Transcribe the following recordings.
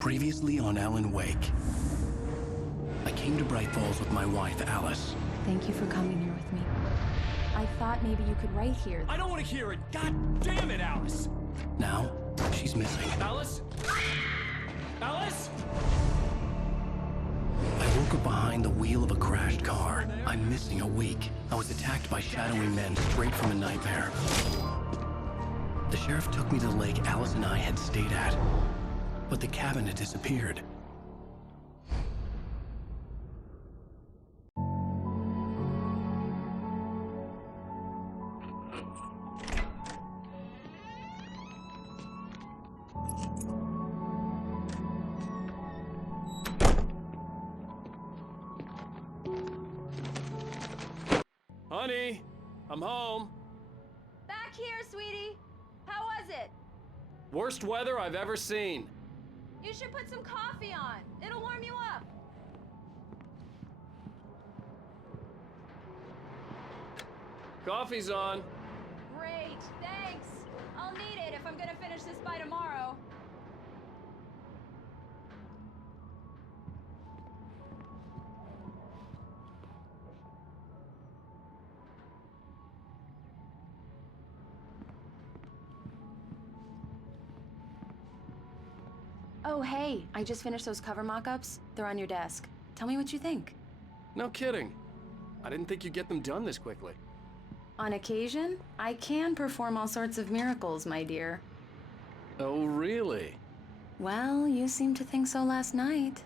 Previously on Alan Wake. I came to Bright Falls with my wife, Alice. Thank you for coming here with me. I thought maybe you could write here. I don't want to hear it! God damn it, Alice! Now, she's missing. Alice? Alice? I woke up behind the wheel of a crashed car. I'm missing a week. I was attacked by shadowy men straight from a nightmare. The sheriff took me to the lake Alice and I had stayed at. But the cabin had disappeared. Honey, I'm home. Back here, sweetie. How was it? Worst weather I've ever seen. You should put some coffee on. It'll warm you up. Coffee's on. Great, thanks. I'll need it if I'm gonna finish this by tomorrow. Oh, hey, I just finished those cover mock-ups. They're on your desk. Tell me what you think. No kidding. I didn't think you'd get them done this quickly. On occasion, I can perform all sorts of miracles, my dear. Oh, really? Well, you seemed to think so last night.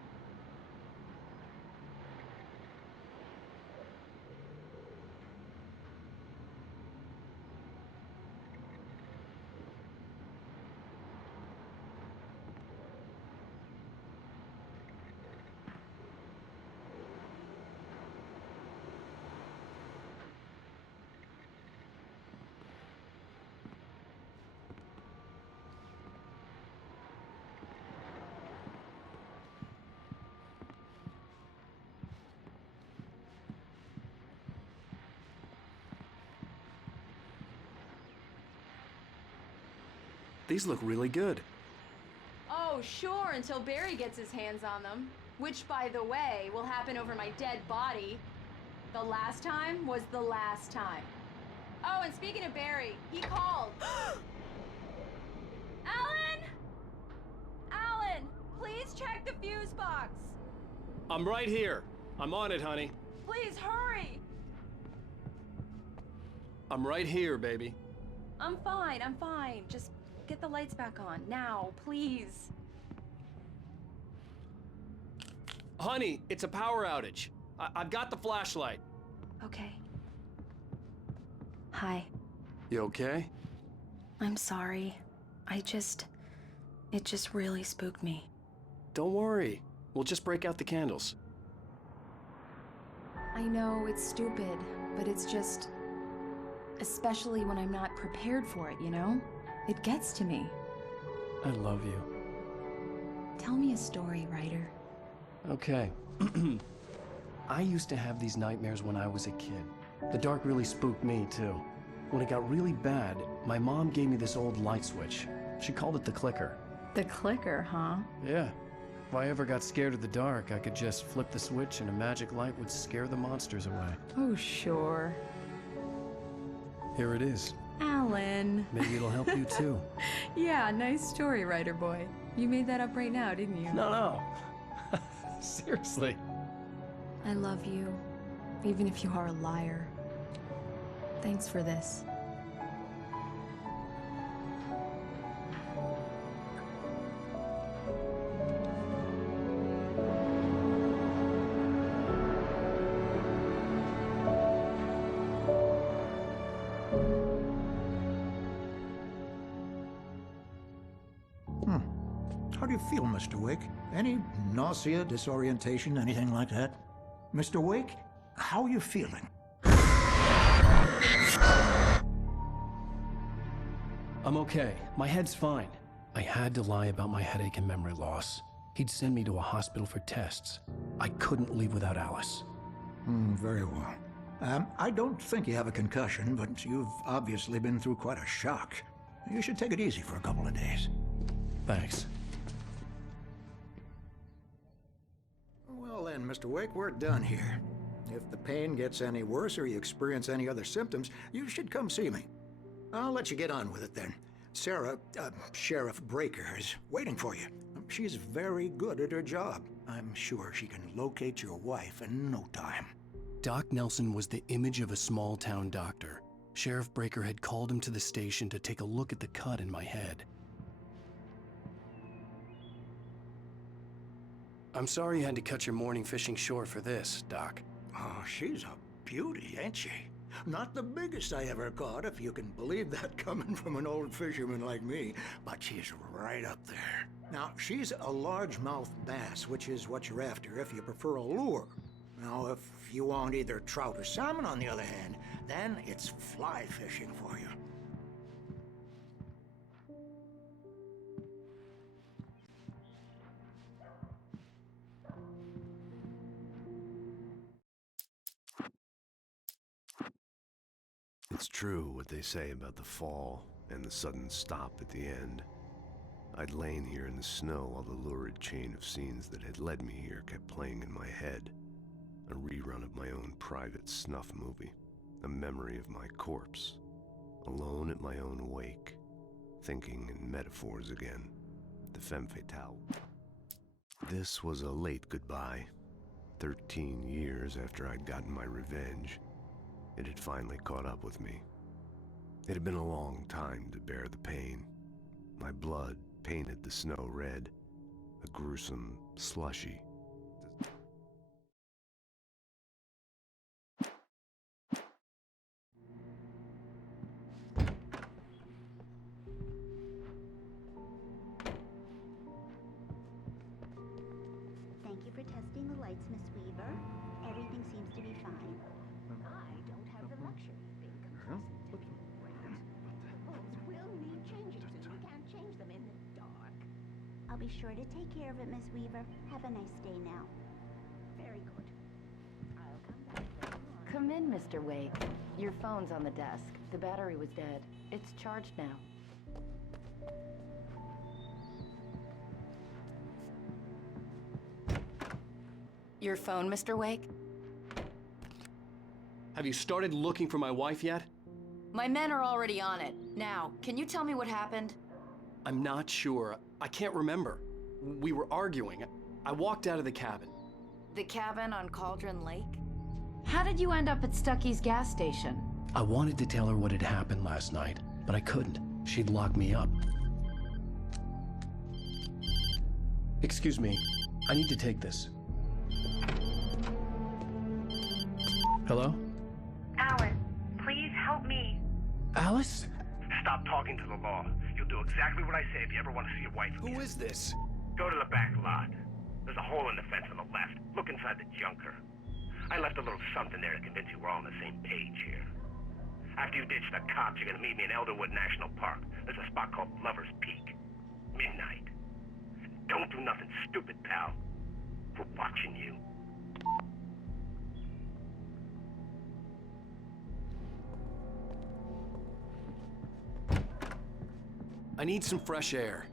These look really good. Oh, sure, until Barry gets his hands on them. Which, by the way, will happen over my dead body. The last time was the last time. Oh, and speaking of Barry, he called. Alan! Alan, please check the fuse box. I'm right here. I'm on it, honey. Please hurry. I'm right here, baby. I'm fine, I'm fine. Just get the lights back on, now, please. Honey, it's a power outage. I've got the flashlight. Okay. Hi. You okay? I'm sorry. It just really spooked me. Don't worry. We'll just break out the candles. I know it's stupid, but it's just... especially when I'm not prepared for it, you know? It gets to me. I love you. Tell me a story, writer. Okay. I used to have these nightmares when I was a kid. The dark really spooked me, too. When it got really bad, my mom gave me this old light switch. She called it the clicker. The clicker, huh? Yeah. If I ever got scared of the dark, I could just flip the switch and a magic light would scare the monsters away. Oh, sure. Here it is. Alan. Maybe it'll help you, too. Yeah, nice story, writer boy. You made that up right now, didn't you? No. Seriously. I love you, even if you are a liar. Thanks for this. How do you feel, Mr. Wake? Any nausea, disorientation, anything like that? Mr. Wake, how are you feeling? I'm okay. My head's fine. I had to lie about my headache and memory loss. He'd send me to a hospital for tests. I couldn't leave without Alice. Very well. I don't think you have a concussion, but you've obviously been through quite a shock. You should take it easy for a couple of days. Thanks. then, Mr. Wake, we're done here. If the pain gets any worse or you experience any other symptoms, you should come see me. I'll let you get on with it then. Sarah, Sheriff Breaker, is waiting for you. She's very good at her job. I'm sure she can locate your wife in no time. Doc Nelson was the image of a small-town doctor. Sheriff Breaker had called him to the station to take a look at the cut in my head. I'm sorry you had to cut your morning fishing short for this, Doc. Oh, she's a beauty, ain't she? Not the biggest I ever caught, if you can believe that coming from an old fisherman like me, but she's right up there. Now, she's a largemouth bass, which is what you're after if you prefer a lure. Now, if you want either trout or salmon, on the other hand, then it's fly fishing for you. It's true what they say about the fall and the sudden stop at the end. I'd lain here in the snow while the lurid chain of scenes that had led me here kept playing in my head. A rerun of my own private snuff movie. A memory of my corpse. Alone at my own wake. Thinking in metaphors again. The femme fatale. This was a late goodbye. 13 years after I'd gotten my revenge. It had finally caught up with me. It had been a long time to bear the pain. My blood painted the snow red, a gruesome slushy. Thank you for testing the lights, Miss Weaver. Everything seems to be fine. I don't have the luxury of being complacent anymore. The bulbs will need changing soon. You can't change them in the dark. I'll be sure to take care of it, Miss Weaver. Have a nice day now. Very good. I'll come back later on. Come in, Mr. Wake. Your phone's on the desk. The battery was dead. It's charged now. Your phone, Mr. Wake? Have you started looking for my wife yet? My men are already on it. Now, can you tell me what happened? I'm not sure. I can't remember. We were arguing. I walked out of the cabin. The cabin on Cauldron Lake? How did you end up at Stucky's gas station? I wanted to tell her what had happened last night, but I couldn't. She'd lock me up. Excuse me. I need to take this. Hello? Alan, please help me. Alice? Stop talking to the law. You'll do exactly what I say if you ever want to see your wife again. Who is this? Go to the back lot. There's a hole in the fence on the left. Look inside the junker. I left a little something there to convince you we're all on the same page here. After you ditch the cops, you're gonna meet me in Elderwood National Park. There's a spot called Lover's Peak. Midnight. Don't do nothing stupid, pal. We're watching you. I need some fresh air.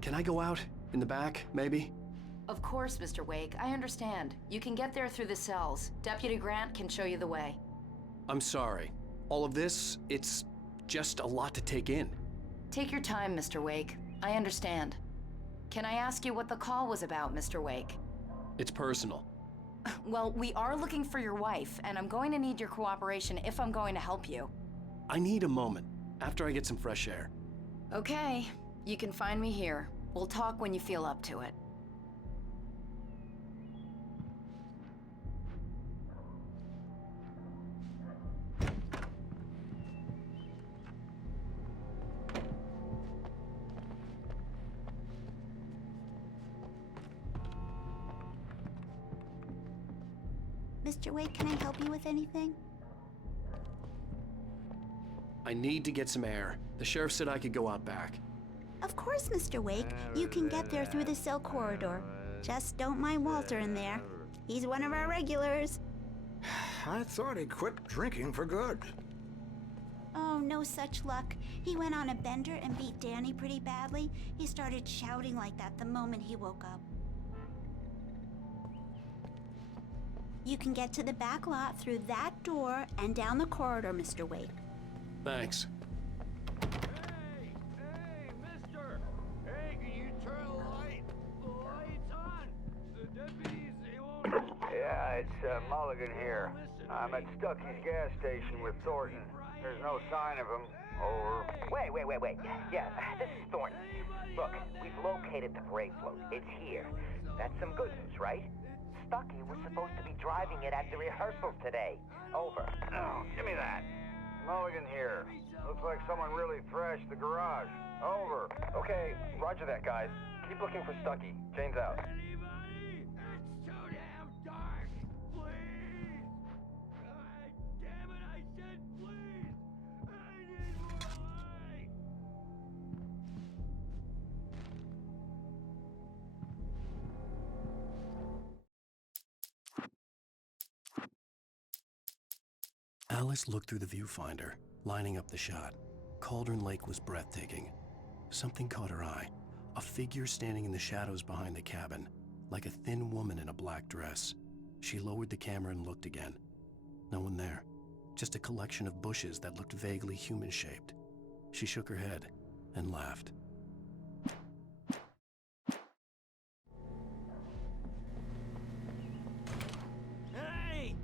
Can I go out? In the back, maybe? Of course, Mr. Wake. I understand. You can get there through the cells. Deputy Grant can show you the way. I'm sorry. All of this, it's just a lot to take in. Take your time, Mr. Wake. I understand. Can I ask you what the call was about, Mr. Wake? It's personal. Well, we are looking for your wife, and I'm going to need your cooperation if I'm going to help you. I need a moment, after I get some fresh air. Okay. You can find me here. We'll talk when you feel up to it. Mr. Wake, can I help you with anything? I need to get some air. The sheriff said I could go out back. Of course, Mr. Wake. You can get there through the cell corridor. Just don't mind Walter in there. He's one of our regulars. I thought he'd quit drinking for good. Oh, no such luck. He went on a bender and beat Danny pretty badly. He started shouting like that the moment he woke up. You can get to the back lot through that door and down the corridor, Mr. Wake. Thanks. Hey, mister! Hey, can you turn the lights on? The deputies, they won't... Yeah, it's Mulligan here. I'm at Stucky's gas station with Thornton. There's no sign of him. Over. Wait. Yeah, this is Thornton. Look, we've located the parade float. It's here. That's some good news, right? Stucky was supposed to be driving it at the rehearsals today. Over. Oh, give me that. Mulligan here. Looks like someone really thrashed the garage. Over. Okay, roger that, guys. Keep looking for Stucky. Jane's out. Anybody? It's too damn dark. Please! God damn it, I said please! I need more light! Alice looked through the viewfinder, lining up the shot. Cauldron Lake was breathtaking. Something caught her eye. A figure standing in the shadows behind the cabin, like a thin woman in a black dress. She lowered the camera and looked again. No one there. Just a collection of bushes that looked vaguely human-shaped. She shook her head and laughed. Hey,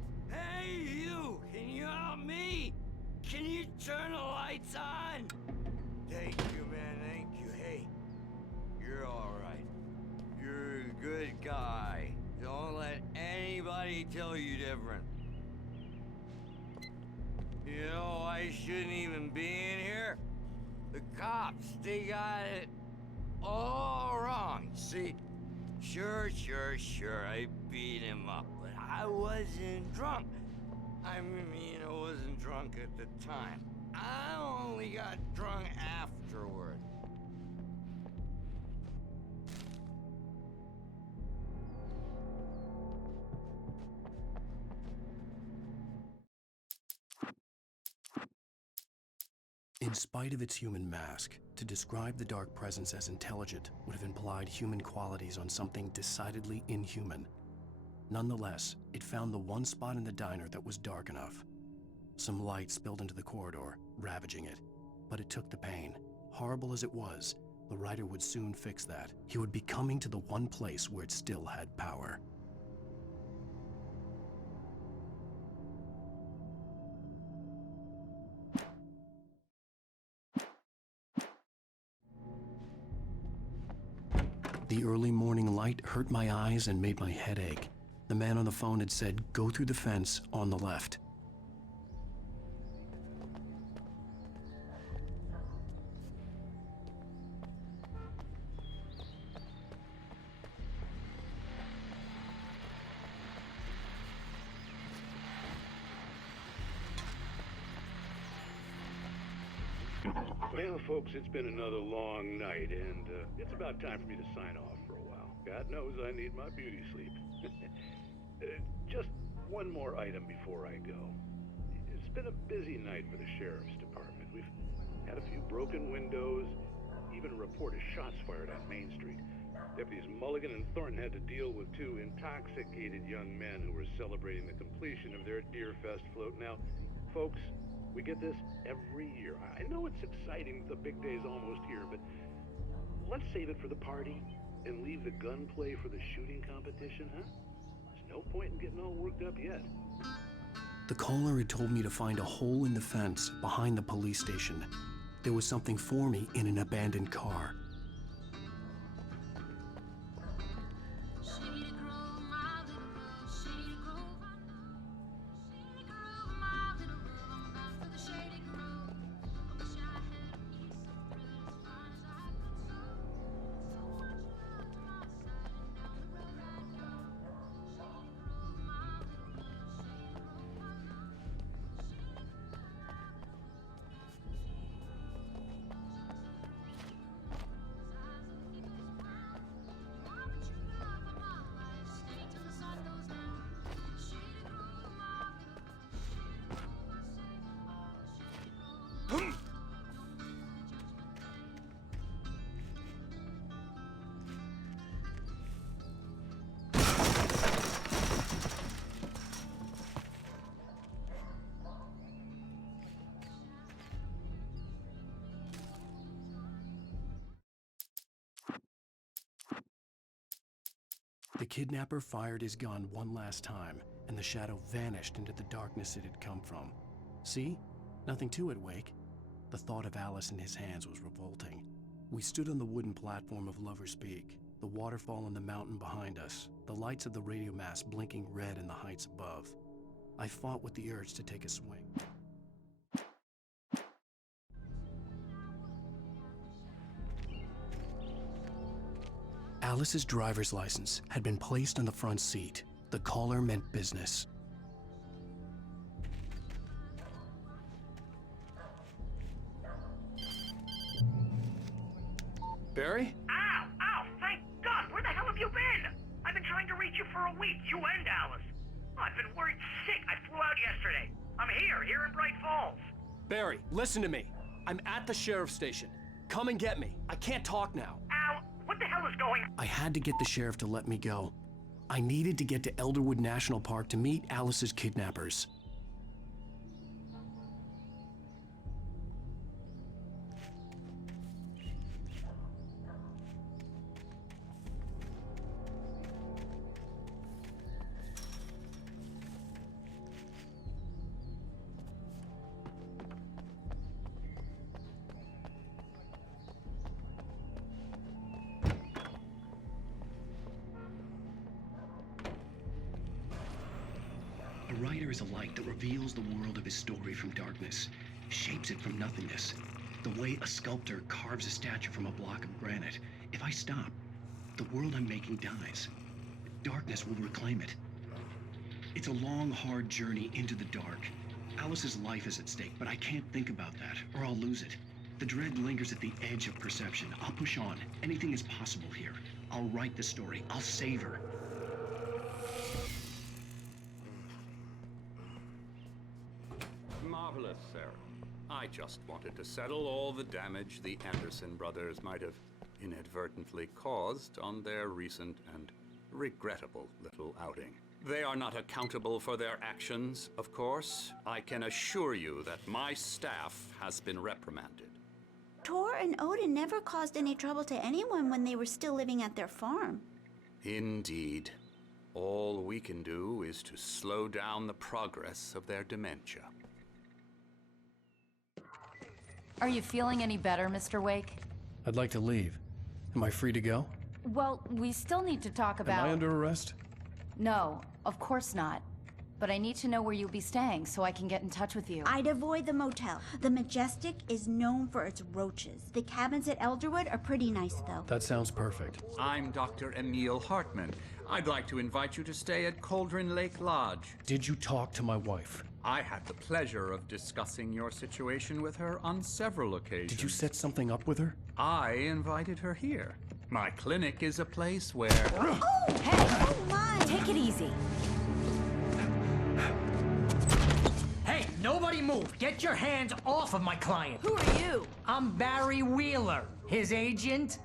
you! Can you help me? Can you turn the lights on? Thank you, man, thank you. Hey, you're all right. You're a good guy. Don't let anybody tell you different. You know, I shouldn't even be in here. The cops, they got it all wrong. See, sure, I beat him up, but I wasn't drunk. I mean, I wasn't drunk at the time. I only got drunk afterward. In spite of its human mask, to describe the dark presence as intelligent would have implied human qualities on something decidedly inhuman. Nonetheless, it found the one spot in the diner that was dark enough. Some light spilled into the corridor, ravaging it. But it took the pain. Horrible as it was, the writer would soon fix that. He would be coming to the one place where it still had power. The early morning light hurt my eyes and made my head ache. The man on the phone had said, "Go through the fence on the left." Well, folks, it's been another long night, and it's about time for me to sign off for a while. God knows I need my beauty sleep. Just one more item before I go. It's been a busy night for the sheriff's department. We've had a few broken windows, even a report of shots fired on Main Street. Deputies Mulligan and Thornton had to deal with two intoxicated young men who were celebrating the completion of their Deer Fest float. Now, folks, we get this every year. I know it's exciting, the big day's almost here, but let's save it for the party and leave the gunplay for the shooting competition, huh? There's no point in getting all worked up yet. The caller had told me to find a hole in the fence behind the police station. There was something for me in an abandoned car. The kidnapper fired his gun one last time, and the shadow vanished into the darkness it had come from. See? Nothing to it, Wake. The thought of Alice in his hands was revolting. We stood on the wooden platform of Lover's Peak, the waterfall in the mountain behind us, the lights of the radio mast blinking red in the heights above. I fought with the urge to take a swing. Alice's driver's license had been placed on the front seat. The caller meant business. Barry? Ow! Ow! Thank God! Where the hell have you been? I've been trying to reach you for a week, you and Alice. I've been worried sick. I flew out yesterday. I'm here in Bright Falls. Barry, listen to me. I'm at the sheriff's station. Come and get me. I can't talk now. Al, what the hell is going on? I had to get the sheriff to let me go. I needed to get to Elderwood National Park to meet Alice's kidnappers. A writer is a light that reveals the world of his story from darkness, shapes it from nothingness. The way a sculptor carves a statue from a block of granite. If I stop, the world I'm making dies. Darkness will reclaim it. It's a long, hard journey into the dark. Alice's life is at stake, but I can't think about that, or I'll lose it. The dread lingers at the edge of perception. I'll push on. Anything is possible here. I'll write the story. I'll save her. Marvelous, Sarah. I just wanted to settle all the damage the Anderson brothers might have inadvertently caused on their recent and regrettable little outing. They are not accountable for their actions, of course. I can assure you that my staff has been reprimanded. Tor and Odin never caused any trouble to anyone when they were still living at their farm. Indeed. All we can do is to slow down the progress of their dementia. Are you feeling any better, Mr. Wake? I'd like to leave. Am I free to go? Well, we still need to talk about... Am I under arrest? No, of course not. But I need to know where you'll be staying so I can get in touch with you. I'd avoid the motel. The Majestic is known for its roaches. The cabins at Elderwood are pretty nice, though. That sounds perfect. I'm Dr. Emil Hartman. I'd like to invite you to stay at Cauldron Lake Lodge. Did you talk to my wife? I had the pleasure of discussing your situation with her on several occasions. Did you set something up with her? I invited her here. My clinic is a place where... Oh! Hey! Oh, my! Take it easy. Hey, nobody move! Get your hands off of my client! Who are you? I'm Barry Wheeler, his agent.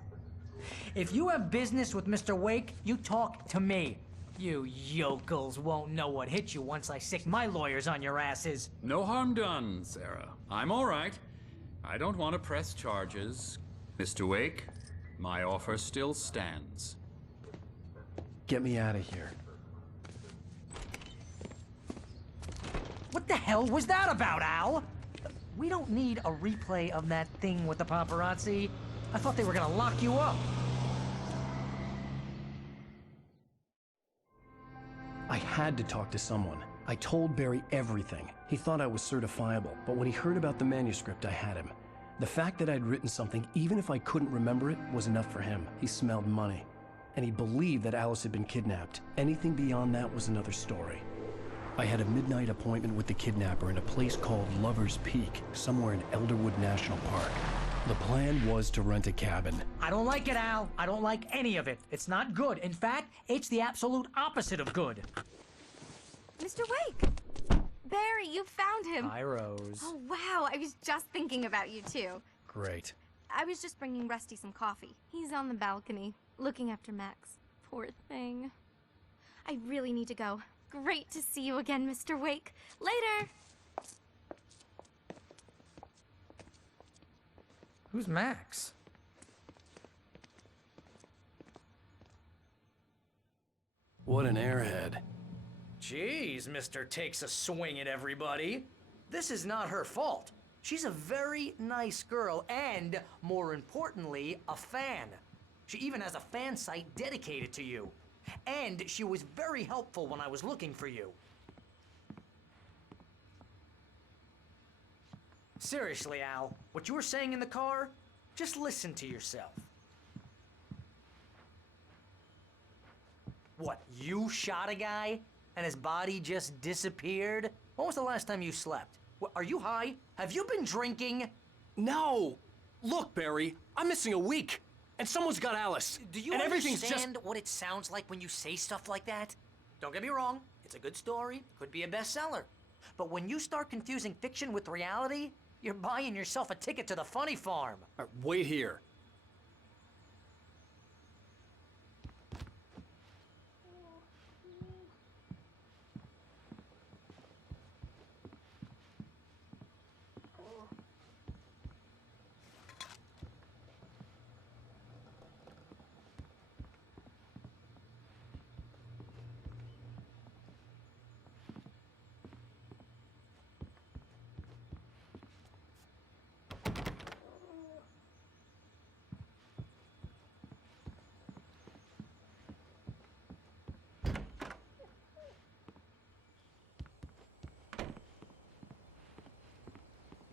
If you have business with Mr. Wake, you talk to me. You yokels won't know what hit you once I sick my lawyers on your asses. No harm done, Sarah. I'm all right. I don't want to press charges. Mr. Wake, my offer still stands. Get me out of here. What the hell was that about, Al? We don't need a replay of that thing with the paparazzi. I thought they were gonna lock you up. I had to talk to someone. I told Barry everything. He thought I was certifiable, but when he heard about the manuscript, I had him. The fact that I'd written something, even if I couldn't remember it, was enough for him. He smelled money. And he believed that Alice had been kidnapped. Anything beyond that was another story. I had a midnight appointment with the kidnapper in a place called Lover's Peak, somewhere in Elderwood National Park. The plan was to rent a cabin. I don't like it, Al. I don't like any of it. It's not good. In fact, it's the absolute opposite of good. Mr. Wake! Barry, you found him! Hi, Rose. Oh, wow. I was just thinking about you, too. Great. I was just bringing Rusty some coffee. He's on the balcony, looking after Max. Poor thing. I really need to go. Great to see you again, Mr. Wake. Later! Who's Max? What an airhead. Jeez, Mr. Takes a swing at everybody. This is not her fault. She's a very nice girl and, more importantly, a fan. She even has a fan site dedicated to you. And she was very helpful when I was looking for you. Seriously, Al, what you were saying in the car, just listen to yourself. What, you shot a guy and his body just disappeared? When was the last time you slept? What, are you high? Have you been drinking? No! Look, Barry, I'm missing a week, and someone's got Alice. Do you understand what it sounds like when you say stuff like that? Don't get me wrong, it's a good story, could be a bestseller. But when you start confusing fiction with reality, you're buying yourself a ticket to the funny farm. All right, wait here.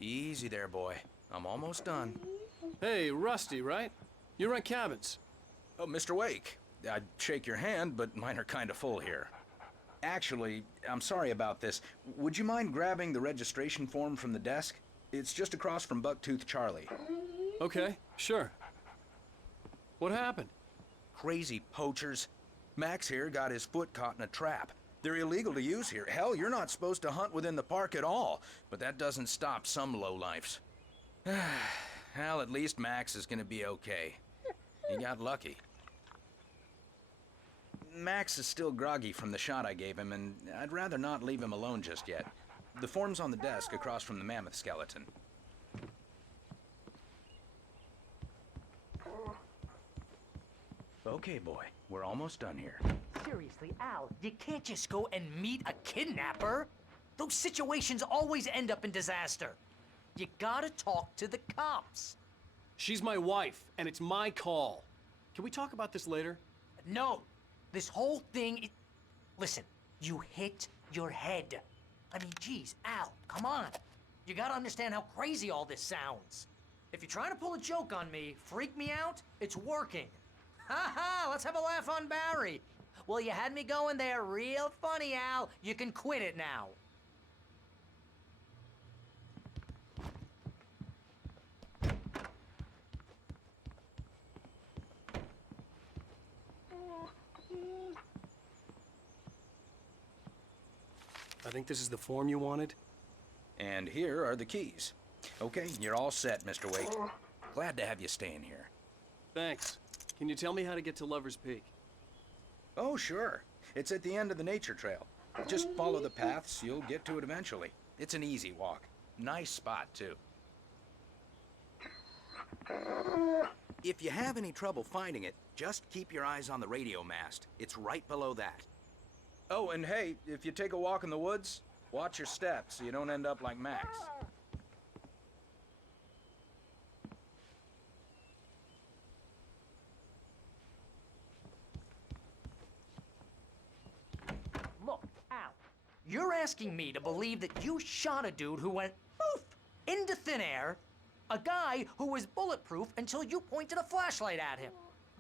Easy there, boy. I'm almost done. Hey, Rusty, right? You rent cabins. Oh, Mr. Wake. I'd shake your hand, but mine are kind of full here. Actually, I'm sorry about this. Would you mind grabbing the registration form from the desk? It's just across from Bucktooth Charlie. Okay, sure. What happened? Crazy poachers. Max here got his foot caught in a trap. They're illegal to use here. Hell, you're not supposed to hunt within the park at all. But that doesn't stop some lowlifes. Well, at least Max is gonna be okay. He got lucky. Max is still groggy from the shot I gave him, and I'd rather not leave him alone just yet. The form's on the desk across from the mammoth skeleton. Okay, boy. We're almost done here. Seriously, Al, you can't just go and meet a kidnapper. Those situations always end up in disaster. You gotta talk to the cops. She's my wife, and it's my call. Can we talk about this later? No. This whole thing... Listen, you hit your head. I mean, geez, Al, come on. You gotta understand how crazy all this sounds. If you're trying to pull a joke on me, freak me out, it's working. Ha ha, let's have a laugh on Barry. Well, you had me going there real funny, Al. You can quit it now. I think this is the form you wanted. And here are the keys. Okay, you're all set, Mr. Wake. Glad to have you staying here. Thanks. Can you tell me how to get to Lover's Peak? Oh, sure. It's at the end of the nature trail. Just follow the paths, you'll get to it eventually. It's an easy walk. Nice spot, too. If you have any trouble finding it, just keep your eyes on the radio mast. It's right below that. Oh, and hey, if you take a walk in the woods, watch your steps so you don't end up like Max. Look, Al, you're asking me to believe that you shot a dude who went poof into thin air, a guy who was bulletproof until you pointed a flashlight at him.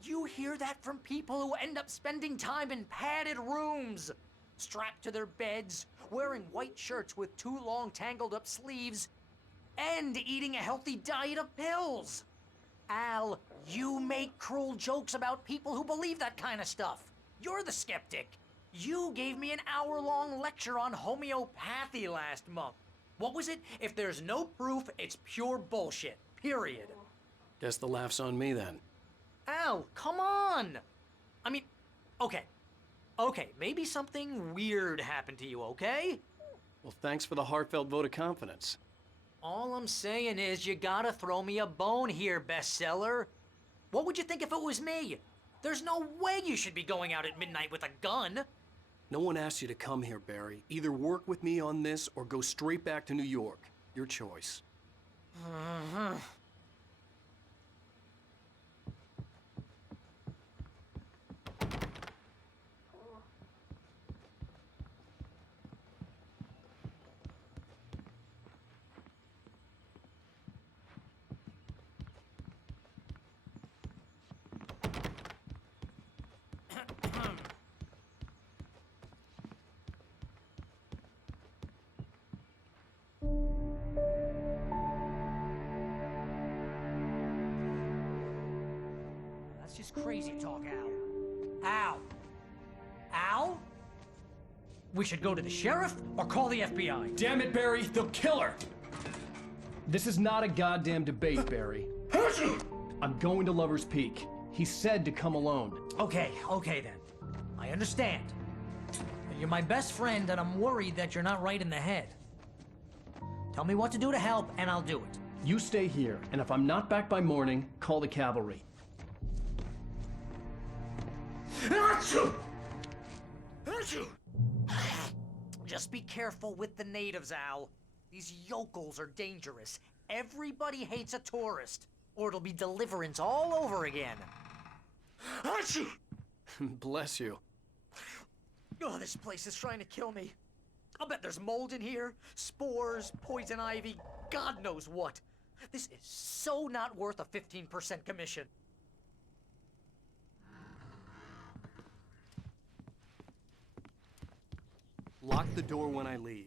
You hear that from people who end up spending time in padded rooms, strapped to their beds, wearing white shirts with too long tangled up sleeves, and eating a healthy diet of pills. Al, you make cruel jokes about people who believe that kind of stuff. You're the skeptic. You gave me an hour-long lecture on homeopathy last month. What was it? If there's no proof, it's pure bullshit. Period. Guess the laugh's on me then. Al, come on! I mean, okay. Okay, maybe something weird happened to you, okay? Well, thanks for the heartfelt vote of confidence. All I'm saying is you gotta throw me a bone here, bestseller. What would you think if it was me? There's no way you should be going out at midnight with a gun. No one asked you to come here, Barry. Either work with me on this or go straight back to New York. Your choice. That's just crazy talk, Al. Al! Al? We should go to the sheriff or call the FBI. Damn it, Barry! They'll kill her! This is not a goddamn debate, Barry. I'm going to Lover's Peak. He said to come alone. Okay then. I understand. But you're my best friend and I'm worried that you're not right in the head. Tell me what to do to help and I'll do it. You stay here, and if I'm not back by morning, call the cavalry. Just be careful with the natives, Al. These yokels are dangerous. Everybody hates a tourist, or it'll be Deliverance all over again. Bless you. Oh, this place is trying to kill me. I'll bet there's mold in here, spores, poison ivy, God knows what. This is so not worth a 15% commission. Lock the door when I leave.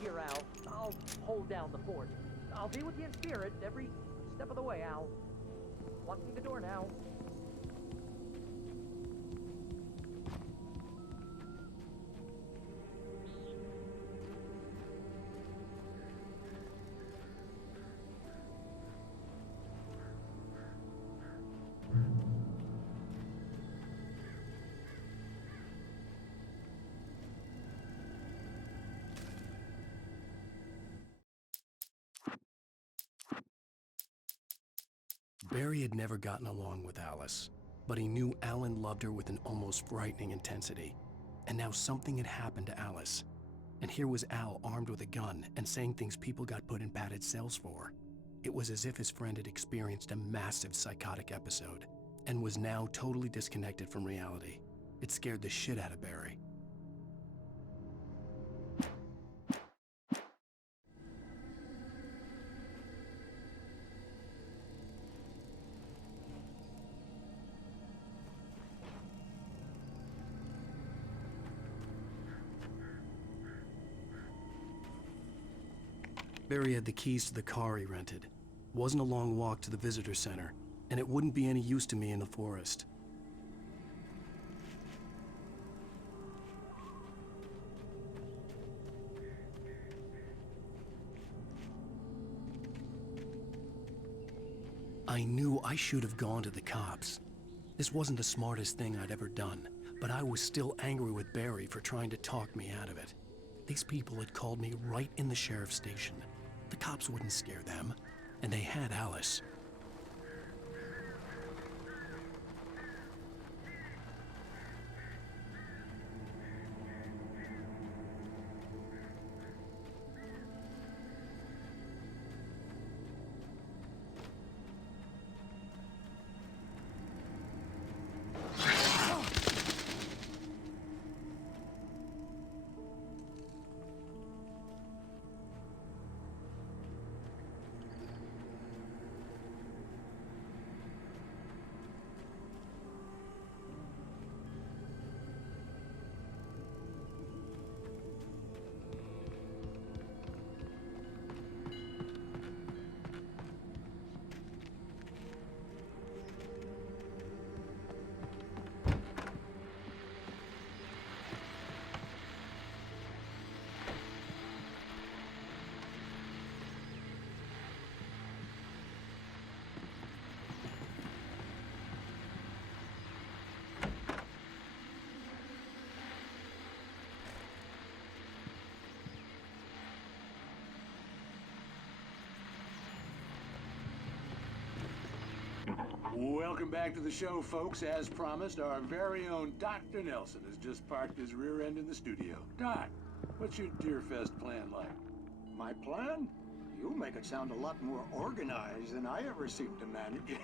Here, Al. I'll hold down the fort. I'll be with you in spirit every step of the way, Al. Locking the door now. Barry had never gotten along with Alice. but he knew Alan loved her with an almost frightening intensity. And now something had happened to Alice. And here was Al armed with a gun and saying things people got put in padded cells for. It was as if his friend had experienced a massive psychotic episode and was now totally disconnected from reality. It scared the shit out of Barry. Barry had the keys to the car he rented. It wasn't a long walk to the visitor center, and it wouldn't be any use to me in the forest. I knew I should have gone to the cops. This wasn't the smartest thing I'd ever done, but I was still angry with Barry for trying to talk me out of it. These people had called me right in the sheriff's station. The cops wouldn't scare them, and they had Alice. Welcome back to the show, folks. As promised, our very own Dr. Nelson has just parked his rear end in the studio. Doc, what's your Deerfest plan like? My plan? You make it sound a lot more organized than I ever seem to manage.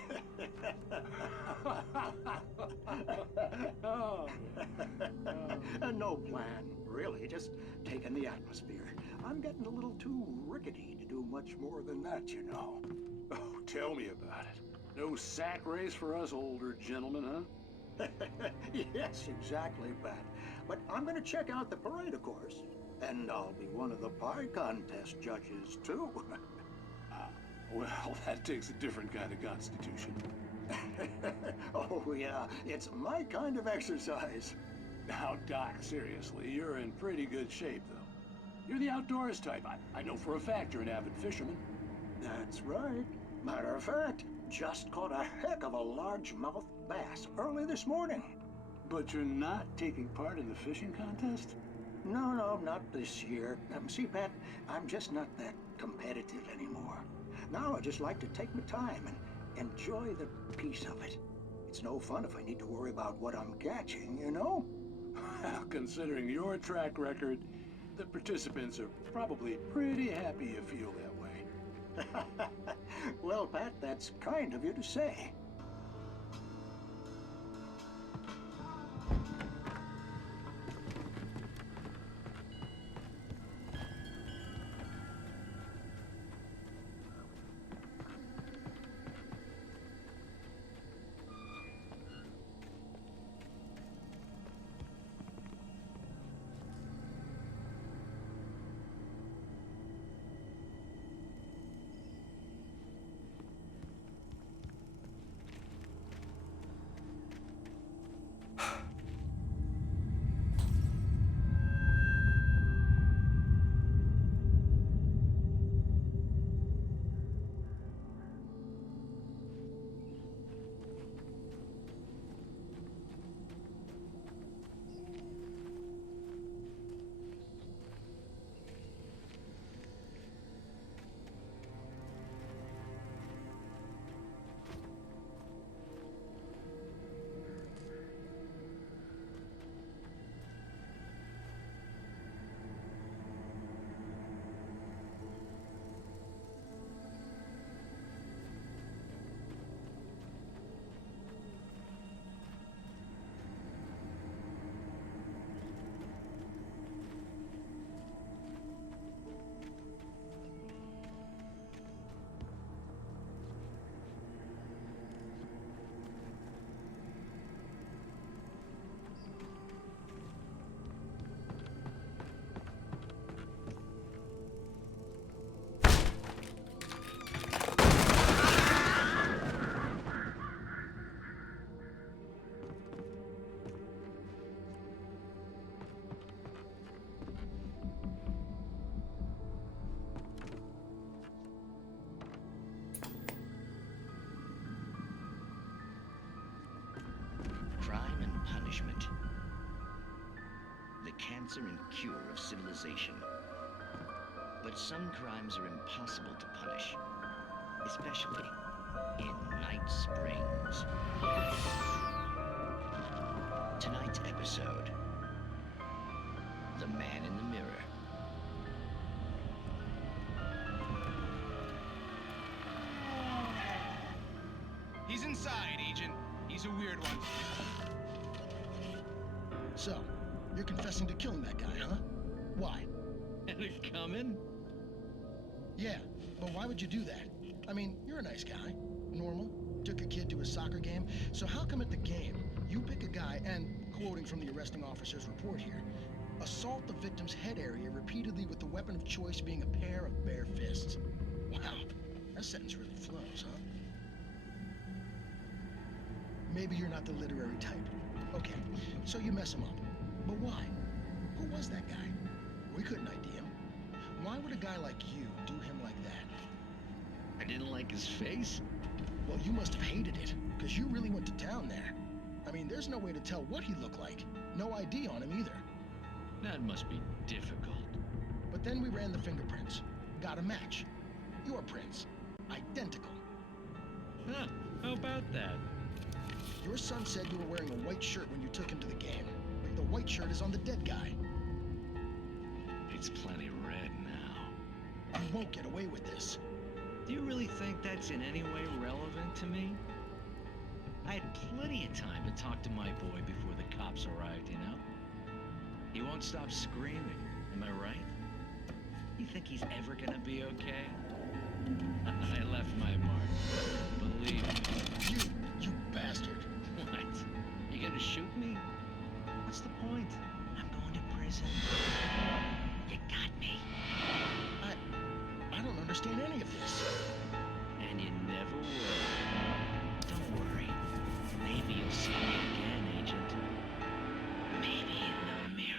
No plan, really. Just taking the atmosphere. I'm getting a little too rickety to do much more than that, you know. Oh, tell me about it. No sack race for us older gentlemen, huh? Yes, exactly, Pat. But I'm going to check out the parade, of course. And I'll be one of the pie contest judges, too. Well, that takes a different kind of constitution. Oh, yeah. It's my kind of exercise. Now, Doc, seriously, you're in pretty good shape, though. You're the outdoors type. I know for a fact you're an avid fisherman. That's right. Matter of fact, just caught a heck of a largemouth bass early this morning. But you're not taking part in the fishing contest? No, not this year. See, Pat, I'm just not that competitive anymore. Now I just like to take my time and enjoy the peace of it. It's no fun if I need to worry about what I'm catching, you know? Well, considering your track record, the participants are probably pretty happy you feel that way. Well, Pat, that's kind of you to say. cancer and cure of civilization. But some crimes are impossible to punish, especially in Night Springs. Tonight's episode, The Man in the Mirror. He's inside, Agent. He's a weird one. So, you're confessing to killing that guy, huh? Why? Had it coming? Yeah, but why would you do that? I mean, you're a nice guy. Normal. Took a kid to a soccer game. So how come at the game, you pick a guy and, quoting from the arresting officer's report here, assault the victim's head area repeatedly with the weapon of choice being a pair of bare fists? Wow, that sentence really flows, huh? Maybe you're not the literary type. Okay, so you mess him up. But why? Who was that guy? We couldn't ID him. Why would a guy like you do him like that? I didn't like his face? Well, you must have hated it, because you really went to town there. I mean, there's no way to tell what he looked like. No ID on him either. That must be difficult. But then we ran the fingerprints. Got a match. Your prints. Identical. Huh, how about that? Your son said you were wearing a white shirt when you took him to the game. But the white shirt is on the dead guy. It's plenty red now. You won't get away with this. Do you really think that's in any way relevant to me? I had plenty of time to talk to my boy before the cops arrived, you know? He won't stop screaming, am I right? You think he's ever gonna be okay? I left my mark. Believe me. You bastard. What? You gonna shoot me? What's the point? I'm going to prison. You got me. I don't understand any of this. And you never will. Don't worry. Maybe you'll see me again, Agent. Maybe in the mirror.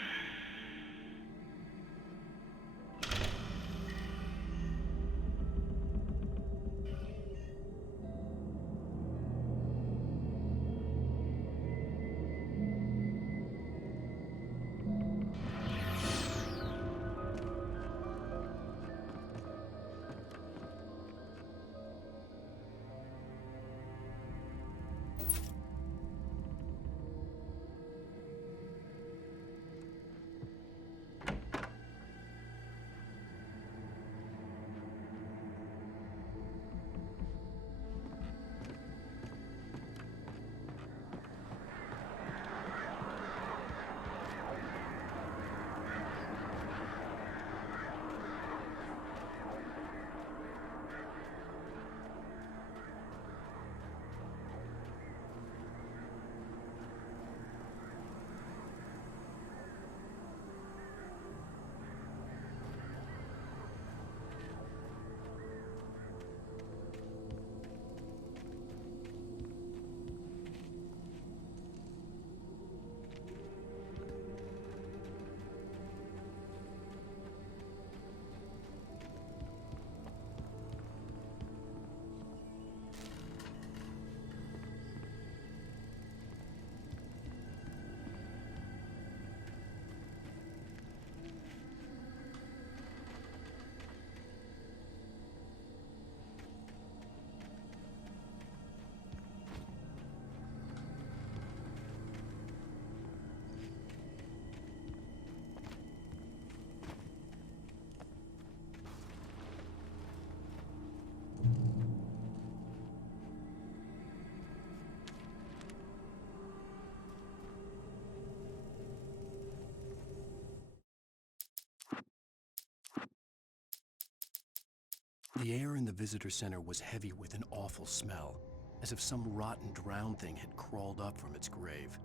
The air in the visitor center was heavy with an awful smell, as if some rotten drowned thing had crawled up from its grave.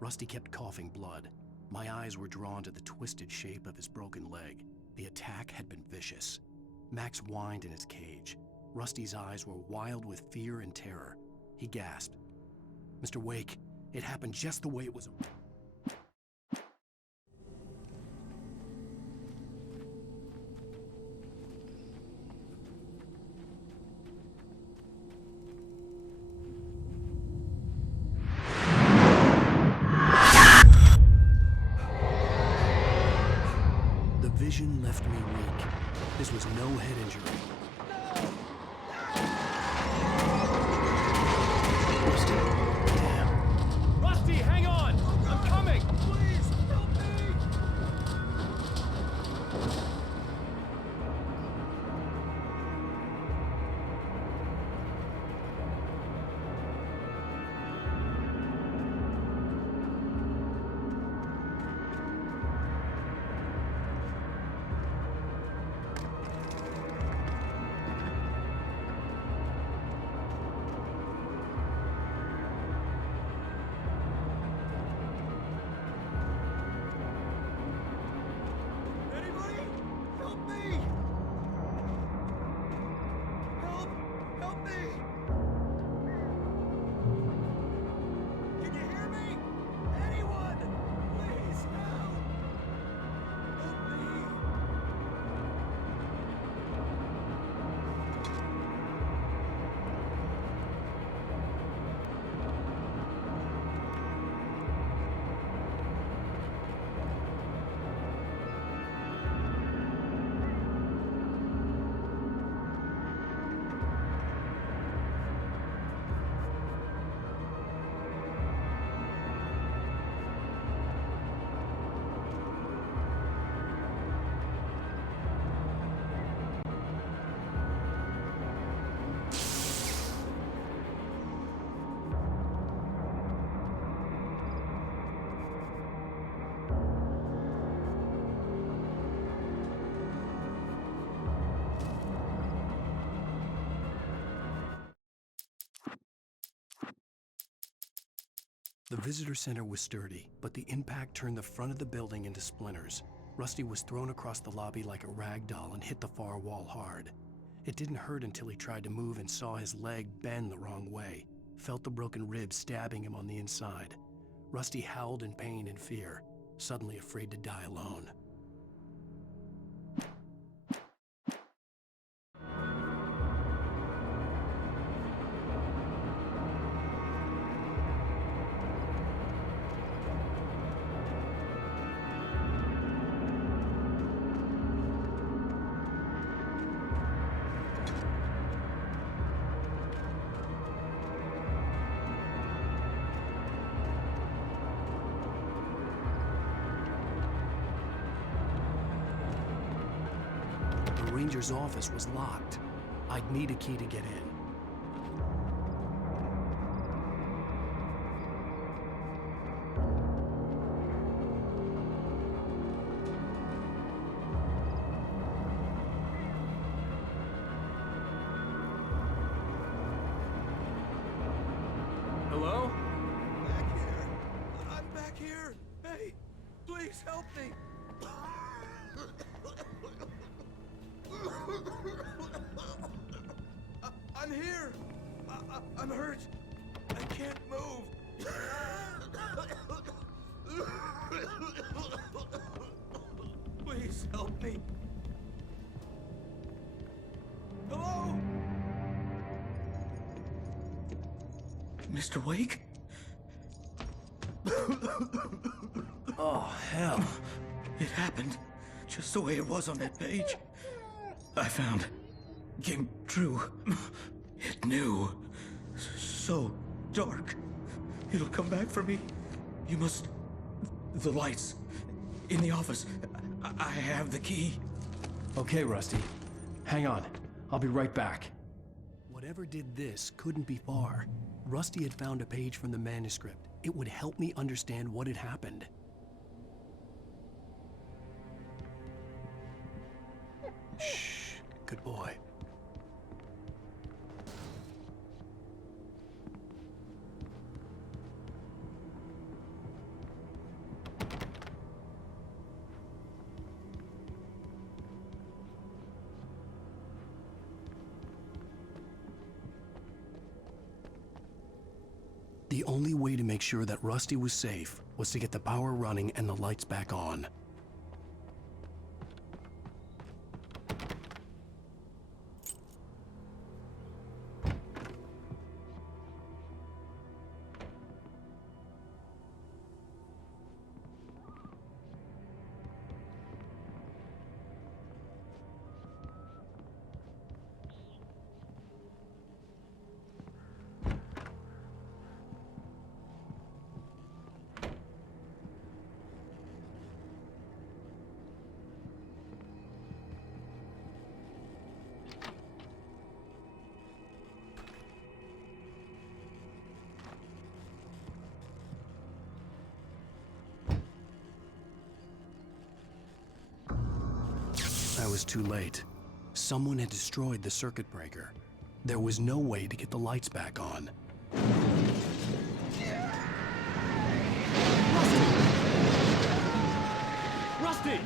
Rusty kept coughing blood. My eyes were drawn to the twisted shape of his broken leg. The attack had been vicious. Max whined in his cage. Rusty's eyes were wild with fear and terror. He gasped. "Mr. Wake, it happened just the way it was." vision left me weak. This was no head injury. Rusty, damn. Rusty, hang on! I'm coming! Please, help me! The visitor center was sturdy, but the impact turned the front of the building into splinters. Rusty was thrown across the lobby like a rag doll and hit the far wall hard. It didn't hurt until he tried to move and saw his leg bend the wrong way, felt the broken ribs stabbing him on the inside. Rusty howled in pain and fear, suddenly afraid to die alone. The ranger's office was locked. I'd need a key to get in. Hello? Back here. I'm back here. Hey, please help me. I'm here. I'm hurt. I can't move. Please help me. Hello? Mr. Wake? Oh, hell. It happened just the way it was on that page. I found. Came true. It knew. So dark. It'll come back for me. You must. The lights. In the office. I have the key. Okay, Rusty. Hang on. I'll be right back. Whatever did this couldn't be far. Rusty had found a page from the manuscript. It would help me understand what had happened. Shh. Good boy. The only way to make sure that Rusty was safe was to get the power running and the lights back on. was too late. Someone had destroyed the circuit breaker. There was no way to get the lights back on. Rusty!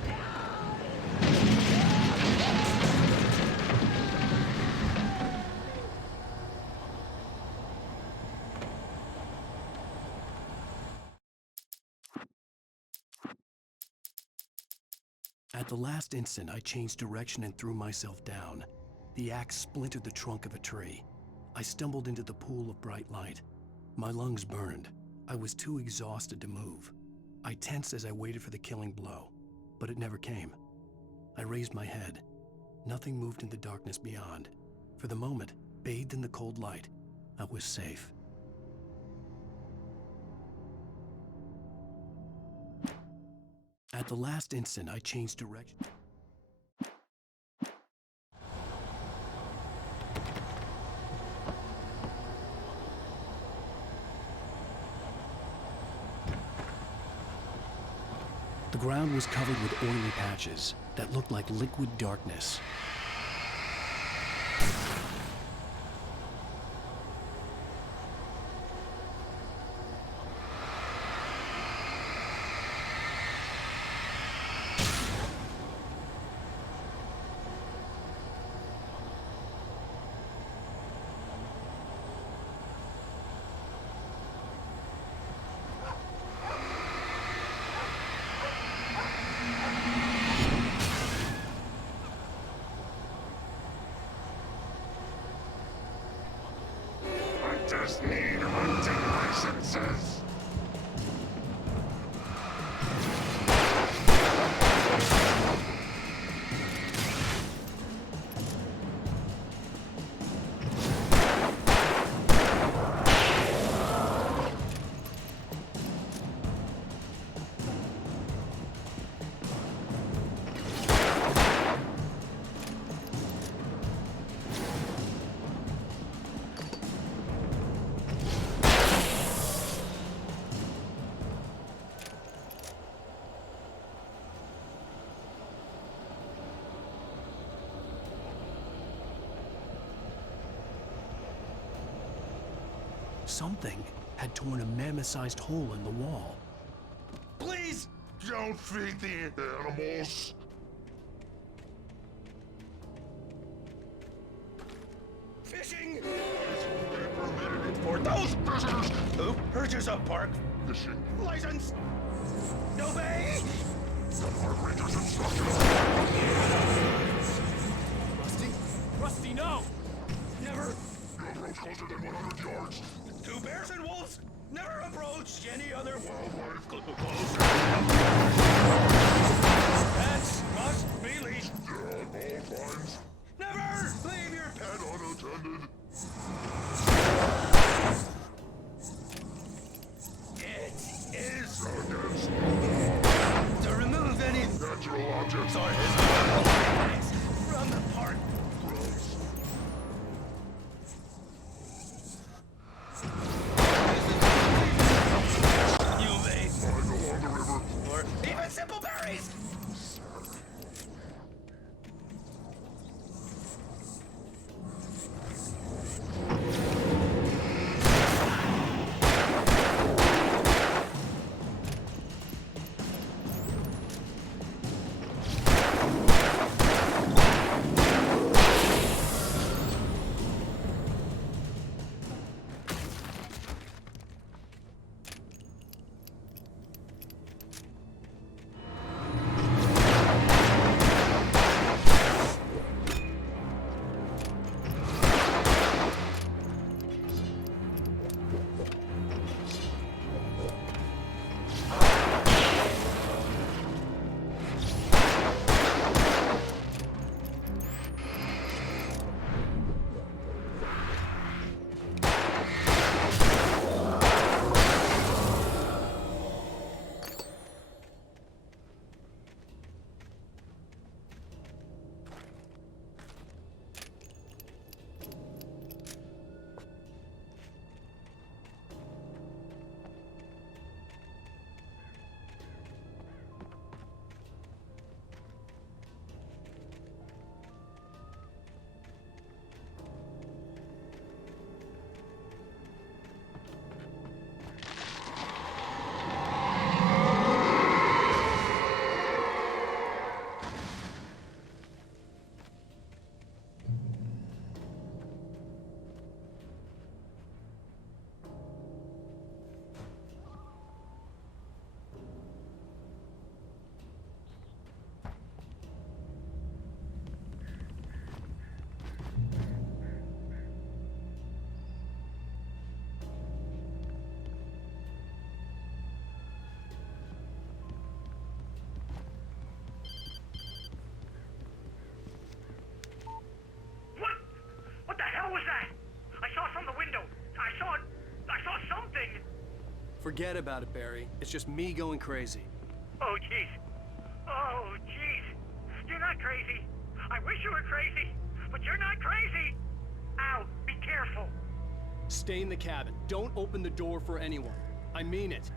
At the last instant, I changed direction and threw myself down. The axe splintered the trunk of a tree. I stumbled into the pool of bright light. My lungs burned. I was too exhausted to move. I tensed as I waited for the killing blow, but it never came. I raised my head. Nothing moved in the darkness beyond. For the moment, bathed in the cold light, I was safe. At the last instant, I changed direction. The ground was covered with oily patches that looked like liquid darkness. Just need hunting licenses. Something had torn a mammoth-sized hole in the wall. Please don't feed the animals. Fishing is only permitted for those prisoners who purchase a park fishing license. Obey! The park ranger's instructions. Rusty, no! Never. You approach closer than 100 yards. Two bears and wolves never approach any other wildlife closer. Pets must be leashed. Yeah, all fines. Never leave your pet unattended. It is against the law to remove any natural objects or historical artifacts from the park. You may find along the river or even simple berries. Forget about it, Barry. It's just me going crazy. Oh, jeez. Oh, jeez. You're not crazy. I wish you were crazy, but you're not crazy. Ow, be careful. Stay in the cabin. Don't open the door for anyone. I mean it.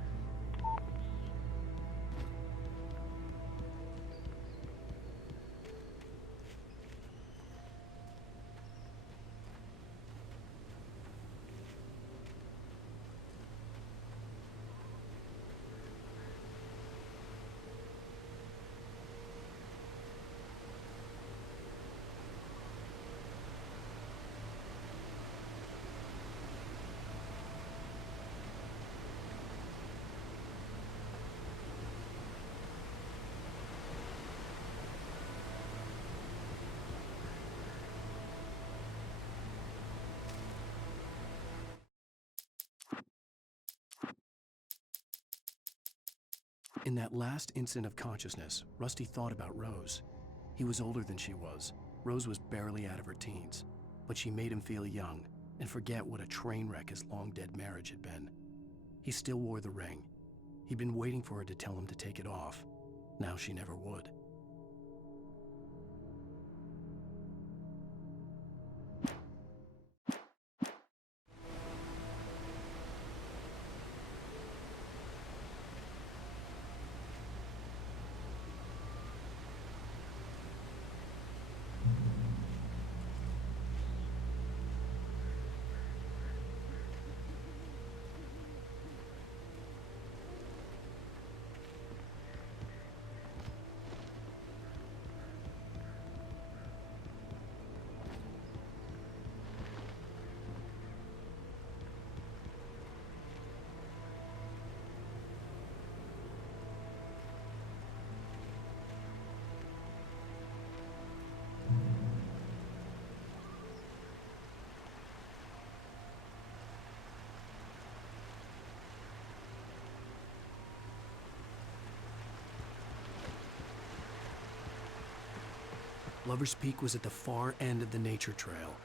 In that last instant of consciousness, Rusty thought about Rose. He was older than she was. Rose was barely out of her teens, but she made him feel young and forget what a train wreck his long-dead marriage had been. He still wore the ring. He'd been waiting for her to tell him to take it off. Now she never would. Lover's Peak was at the far end of the nature trail.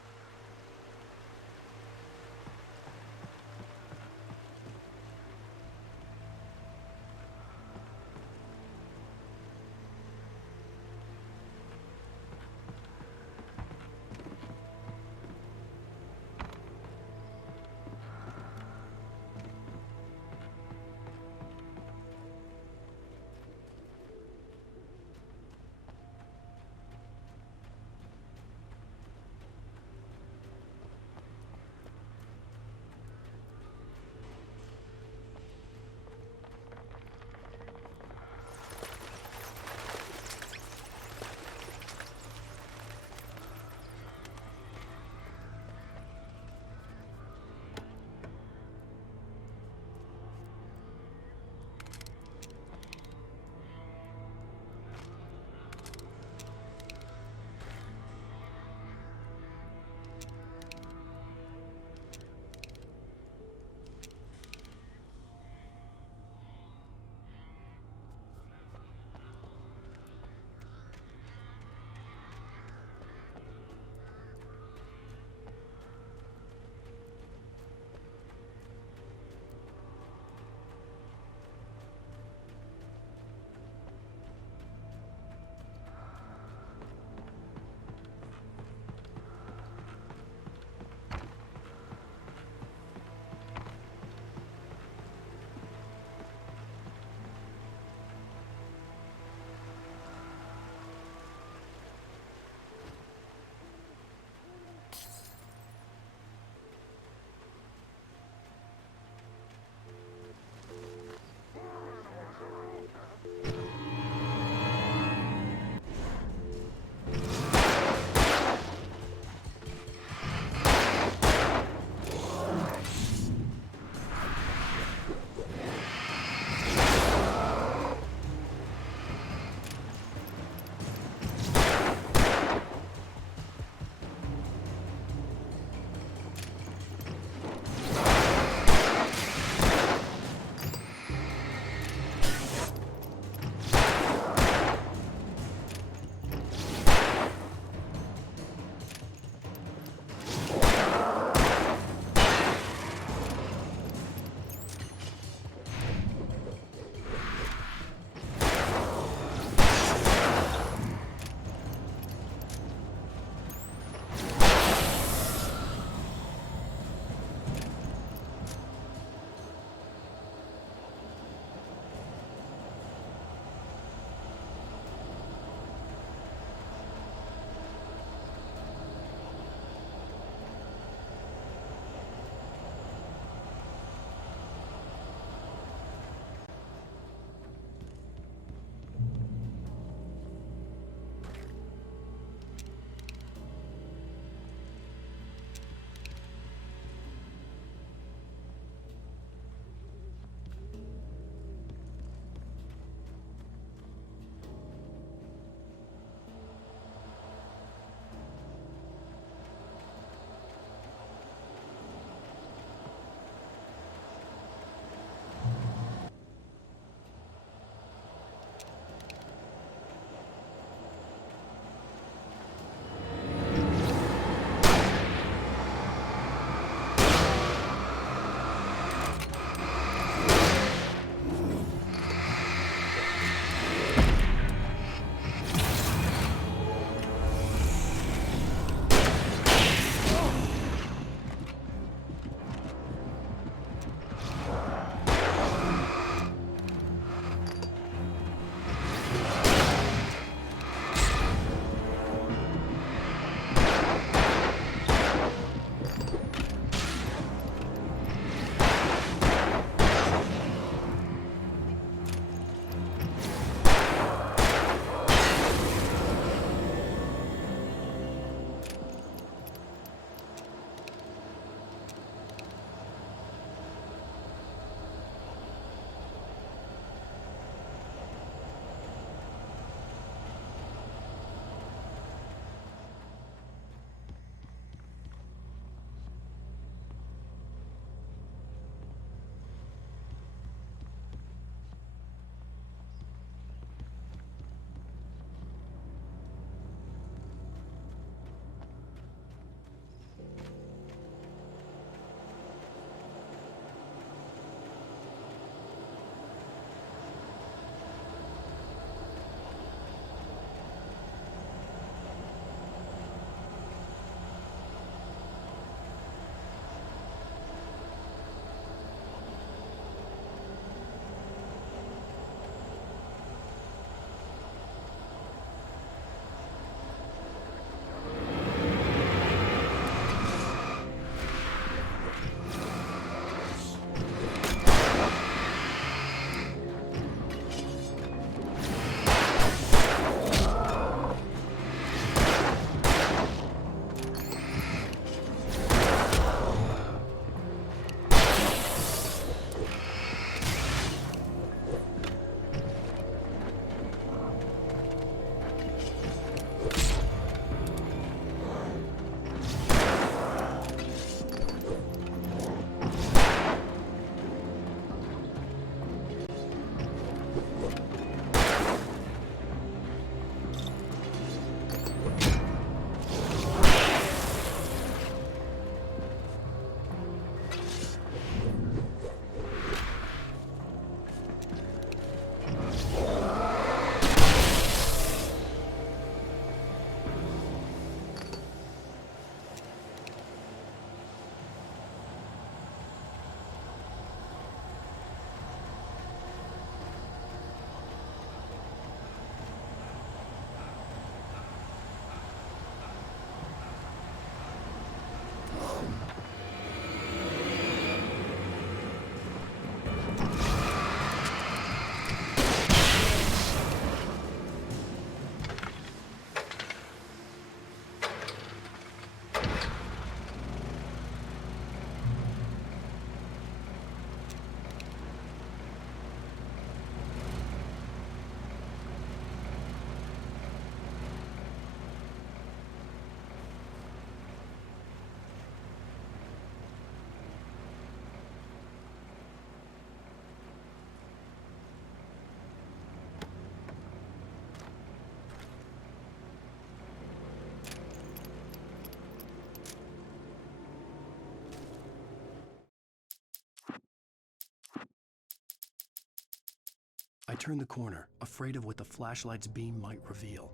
I turned the corner, afraid of what the flashlight's beam might reveal.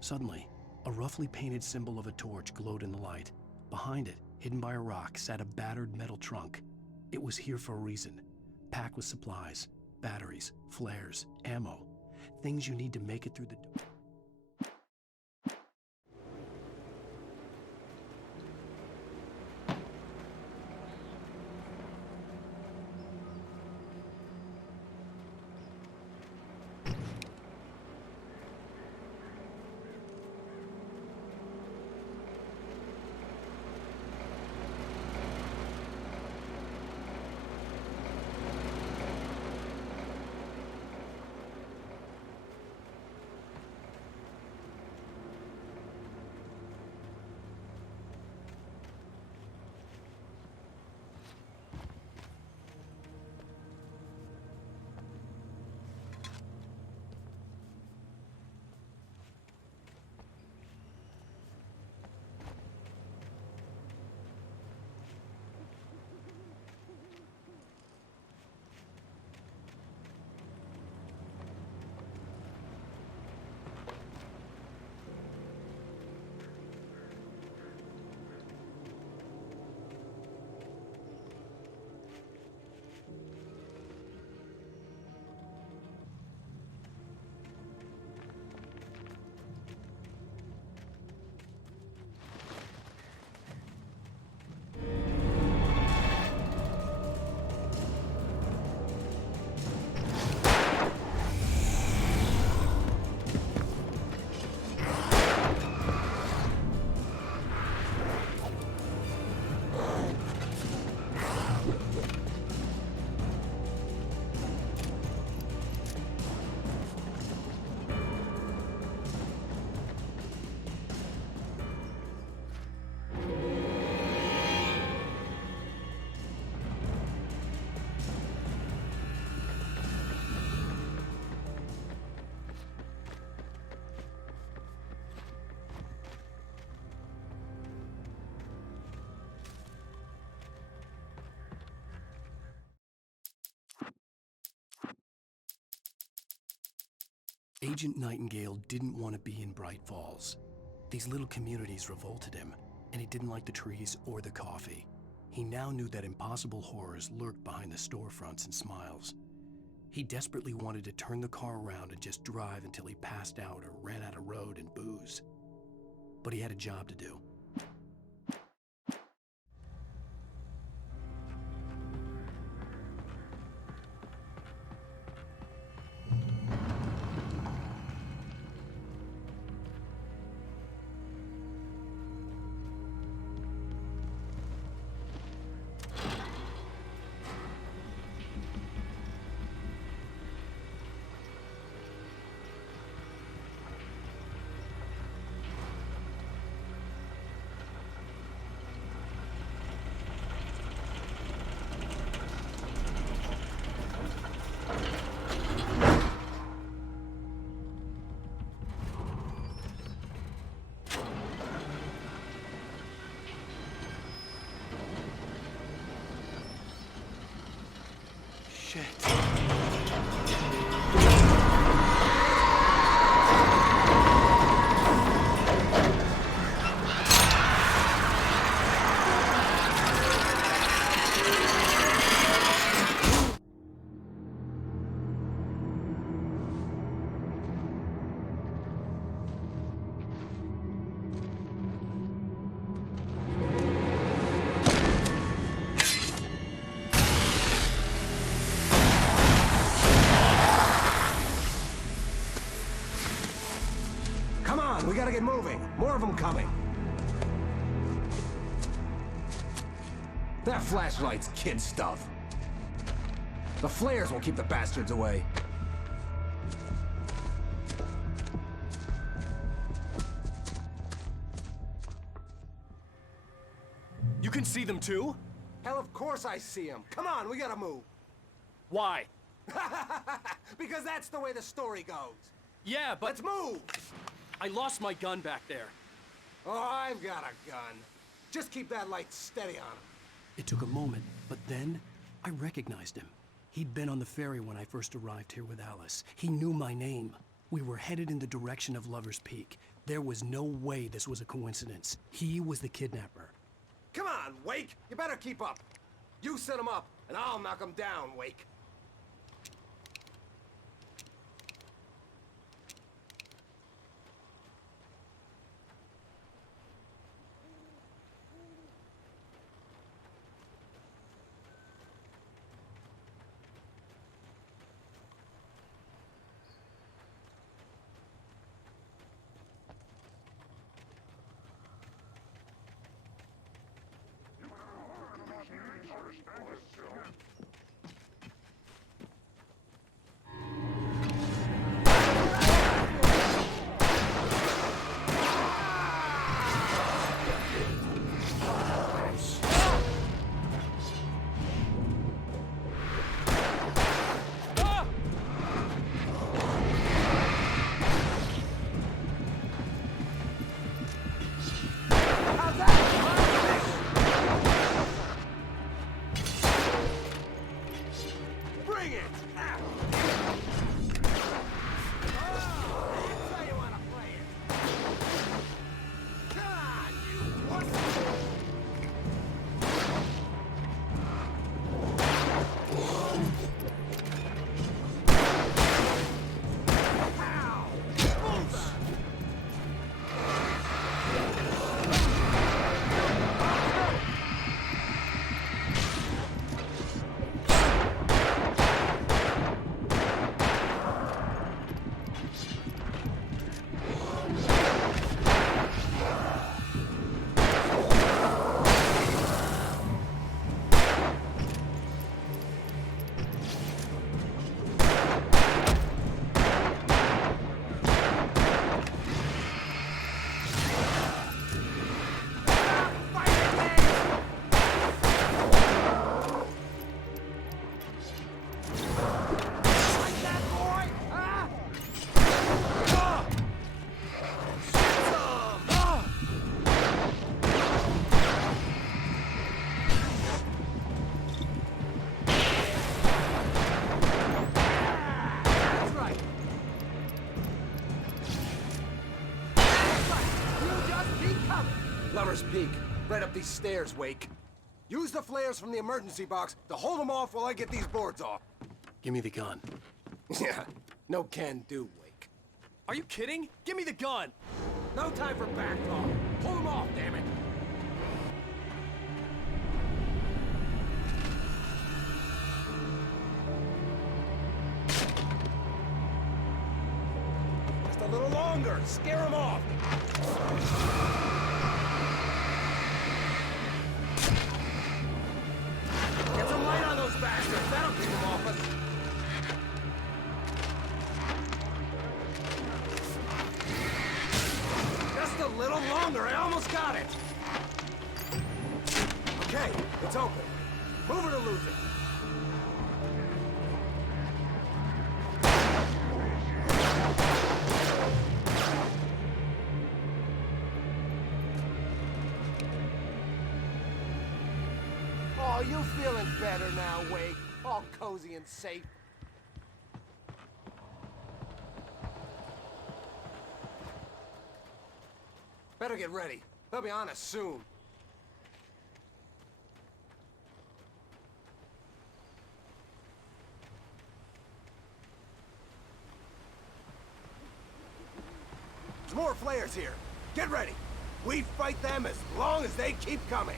Suddenly, a roughly painted symbol of a torch glowed in the light. Behind it, hidden by a rock, sat a battered metal trunk. It was here for a reason, packed with supplies, batteries, flares, ammo, things you need to make it through the... Agent Nightingale didn't want to be in Bright Falls. These little communities revolted him, and he didn't like the trees or the coffee. He now knew that impossible horrors lurked behind the storefronts and smiles. He desperately wanted to turn the car around and just drive until he passed out or ran out of road and booze. But he had a job to do. Shit. We gotta get moving. More of them coming. That flashlight's kid stuff. The flares won't keep the bastards away. You can see them too? Hell, of course I see them. Come on, we gotta move. Why? Because that's the way the story goes. Yeah, but... Let's move! I lost my gun back there. Oh, I've got a gun. Just keep that light steady on him. It took a moment, but then I recognized him. He'd been on the ferry when I first arrived here with Alice. He knew my name. We were headed in the direction of Lover's Peak. There was no way this was a coincidence. He was the kidnapper. Come on, Wake! You better keep up. You set him up, and I'll knock him down, Wake. Lover's Peak. Right up these stairs, Wake. Use the flares from the emergency box to hold them off while I get these boards off. Give me the gun. Yeah, no can do, Wake. Are you kidding? Give me the gun! No time for back talk. Pull them off, damn it! Just a little longer. Scare them off. Get some light on those bastards. That'll keep them off us. Just a little longer. I almost got it. Okay, it's open. Move it or lose it. Oh, you feeling better now, Wake? All cozy and safe. Better get ready. They'll be on us soon. There's more flares here. Get ready. We fight them as long as they keep coming.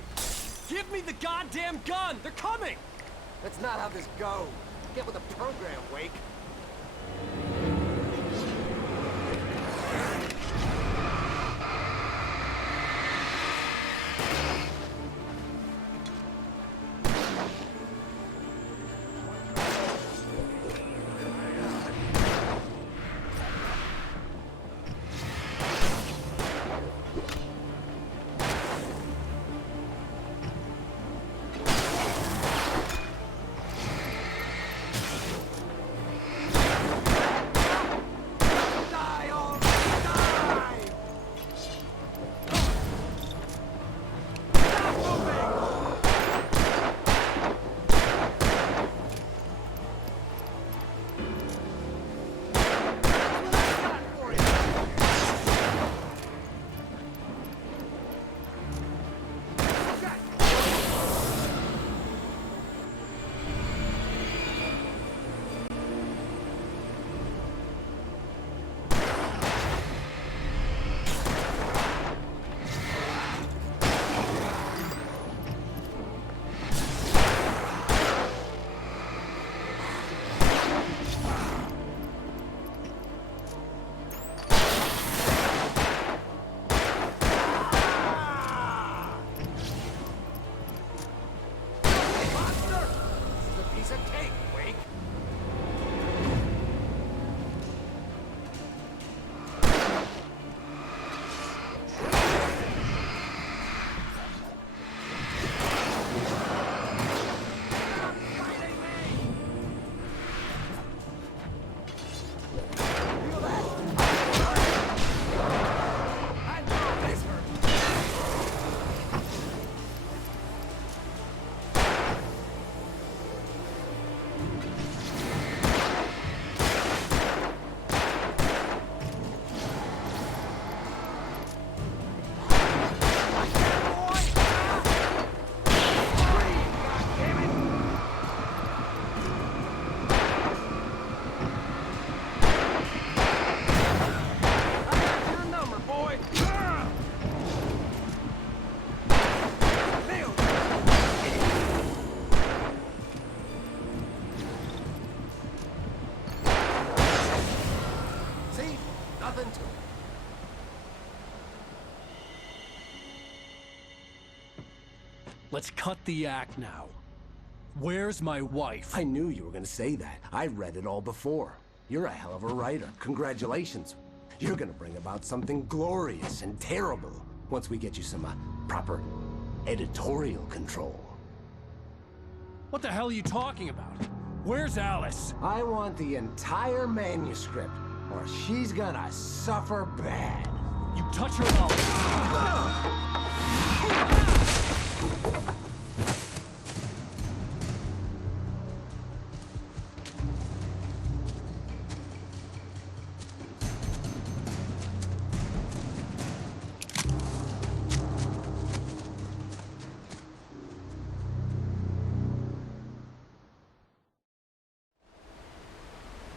Give me the goddamn gun! They're coming! That's not how this goes. Get with the program, Wake. Let's cut the act now. Where's my wife? I knew you were gonna say that. I read it all before. You're a hell of a writer. Congratulations. You're gonna bring about something glorious and terrible once we get you some proper editorial control. What the hell are you talking about? Where's Alice? I want the entire manuscript, or she's gonna suffer bad. You touch her mouth.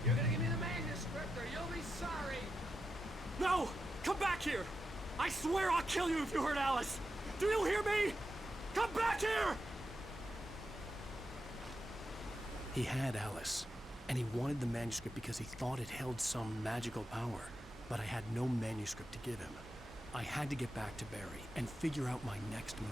You're gonna give me the manuscript or you'll be sorry! No! Come back here! I swear I'll kill you if you hurt Alice! Do you hear me? Come back here! He had Alice, and he wanted the manuscript because he thought it held some magical power. But I had no manuscript to give him. I had to get back to Barry and figure out my next move.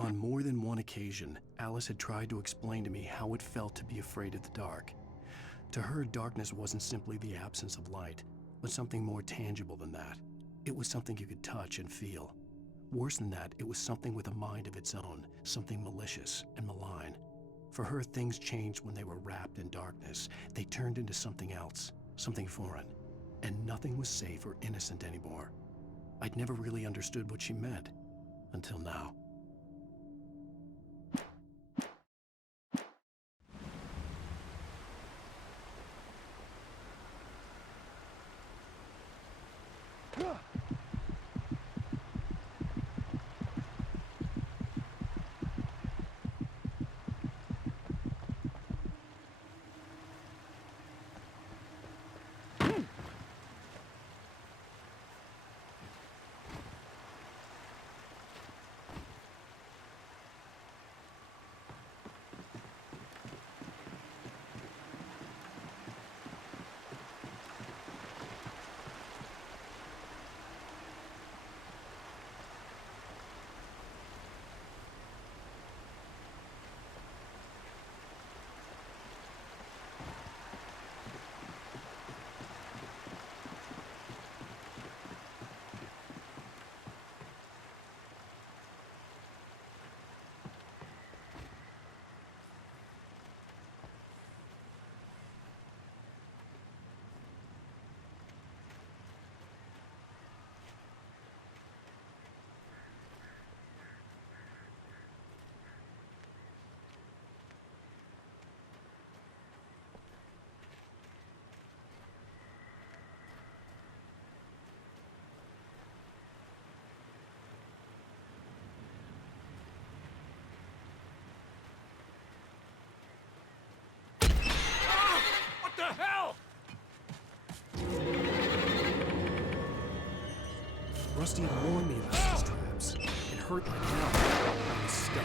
On more than one occasion, Alice had tried to explain to me how it felt to be afraid of the dark. To her, darkness wasn't simply the absence of light, but something more tangible than that. It was something you could touch and feel. Worse than that, it was something with a mind of its own, something malicious and malign. For her, things changed when they were wrapped in darkness. They turned into something else, something foreign, and nothing was safe or innocent anymore. I'd never really understood what she meant, until now. the hell? Rusty had warned me about these traps. It hurt like hell. I was stuck.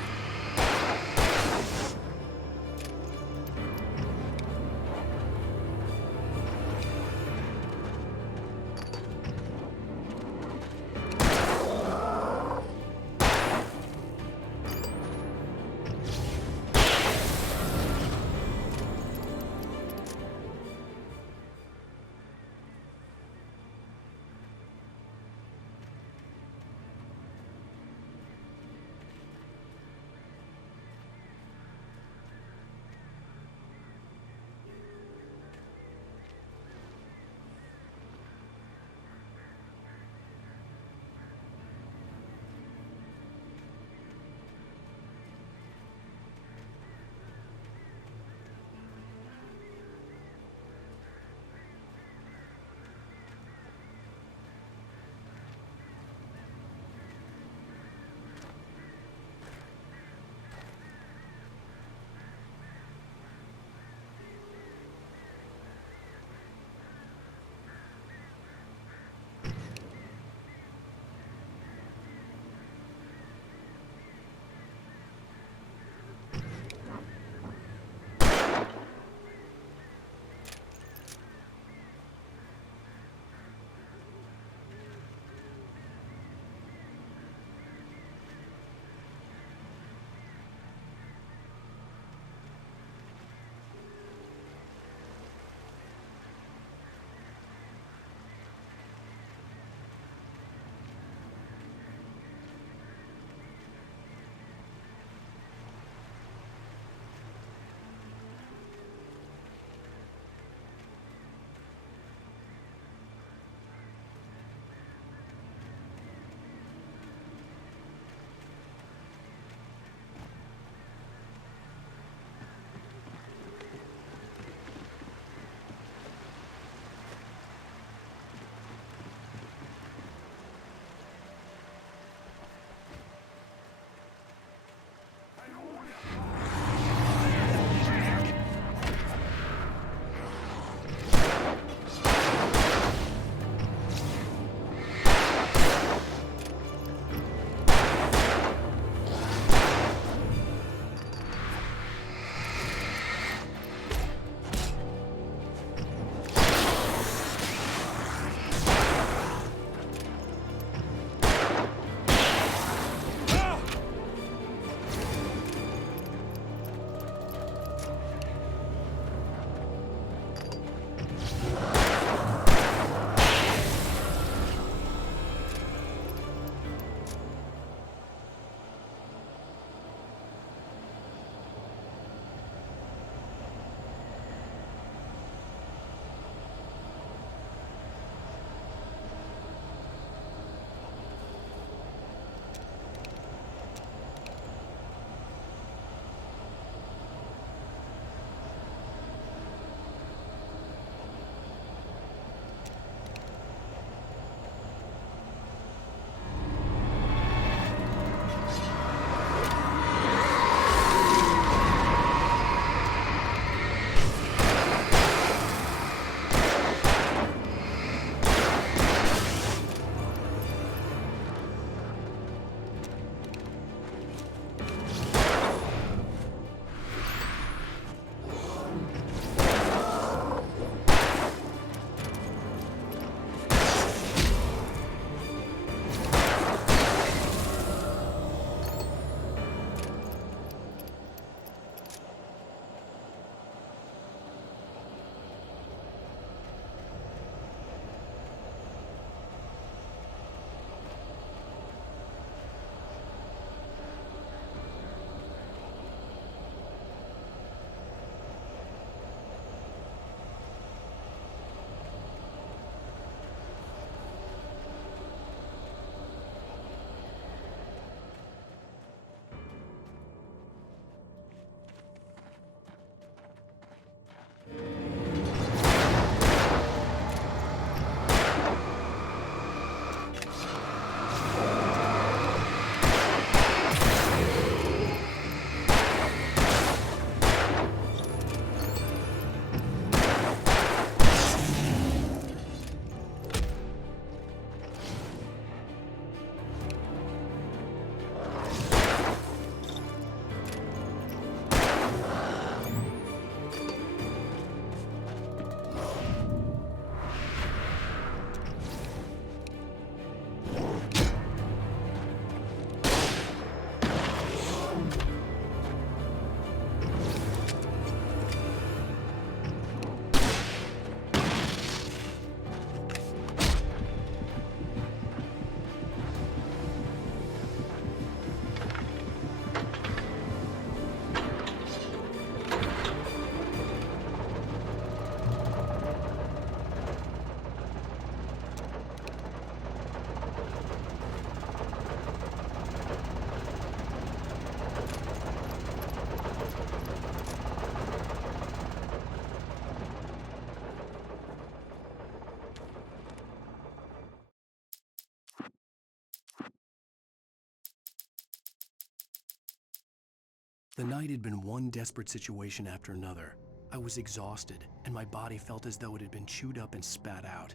The night had been one desperate situation after another. I was exhausted, and my body felt as though it had been chewed up and spat out.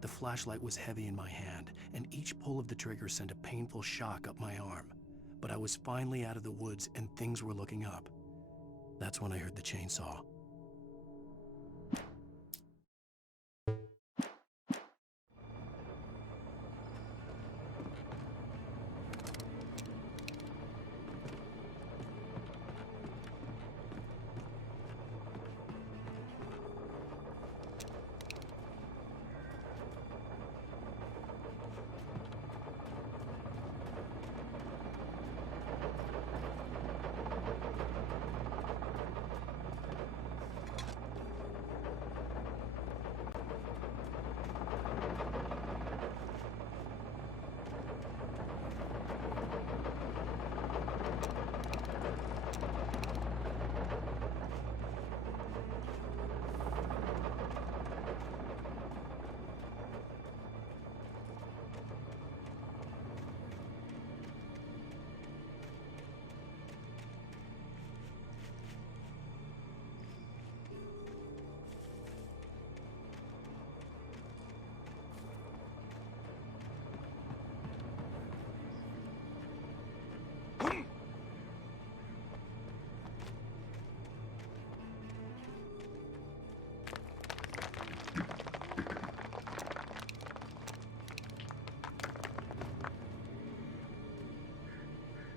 The flashlight was heavy in my hand, and each pull of the trigger sent a painful shock up my arm. But I was finally out of the woods, and things were looking up. That's when I heard the chainsaw.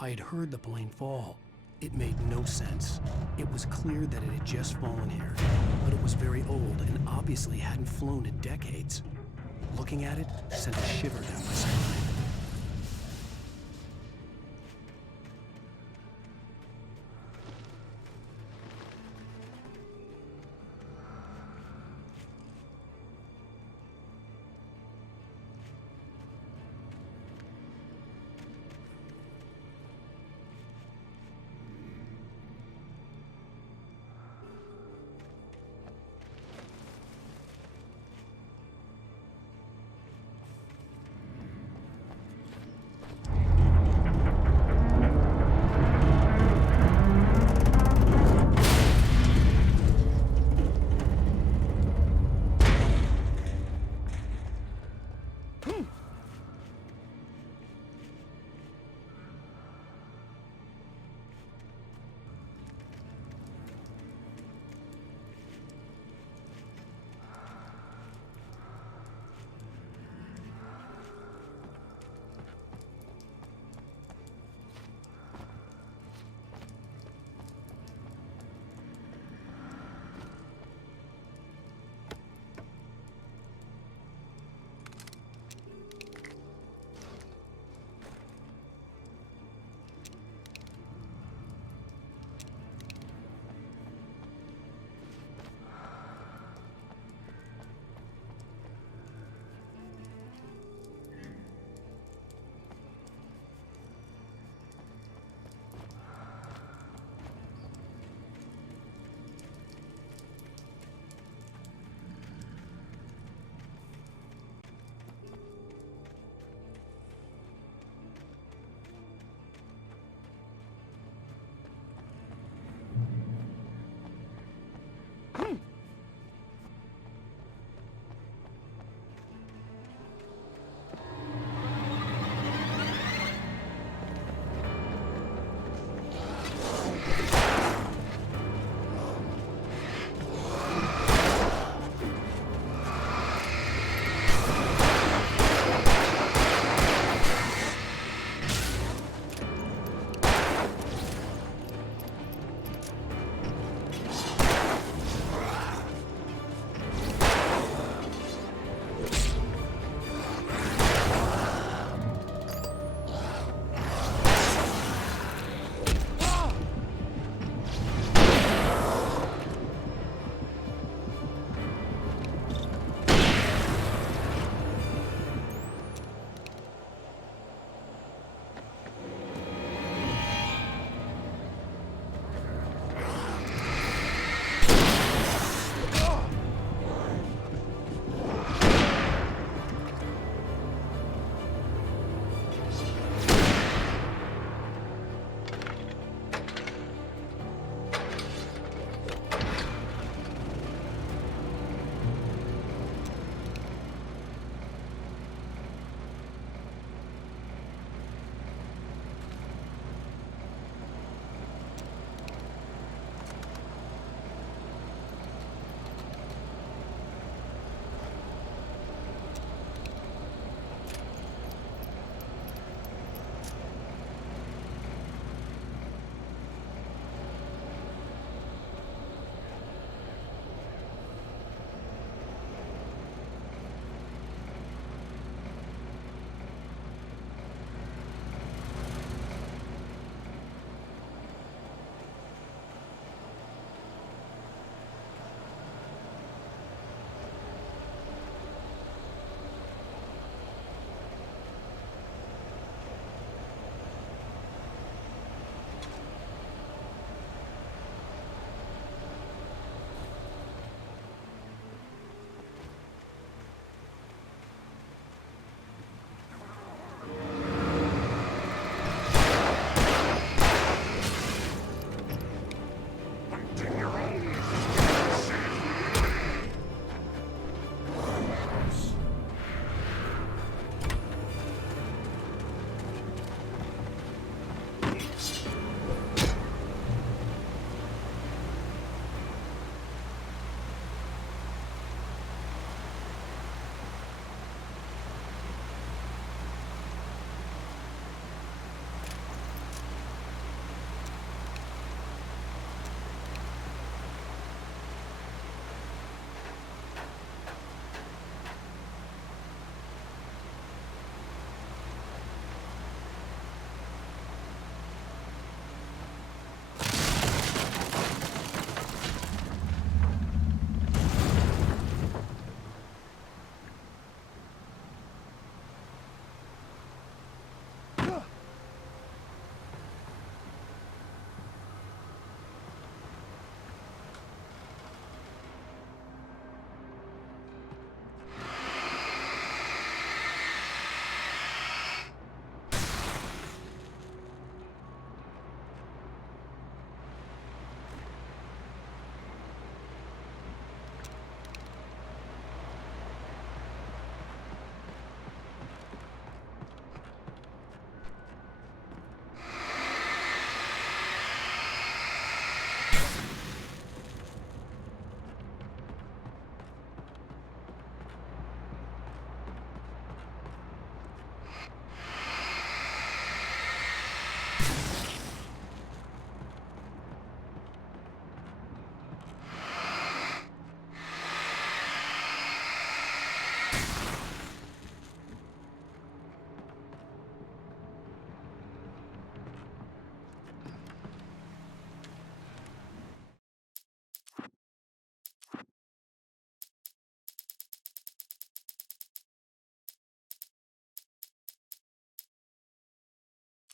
I had heard the plane fall. It made no sense. It was clear that it had just fallen here, but it was very old and obviously hadn't flown in decades. Looking at it sent a shiver down my spine.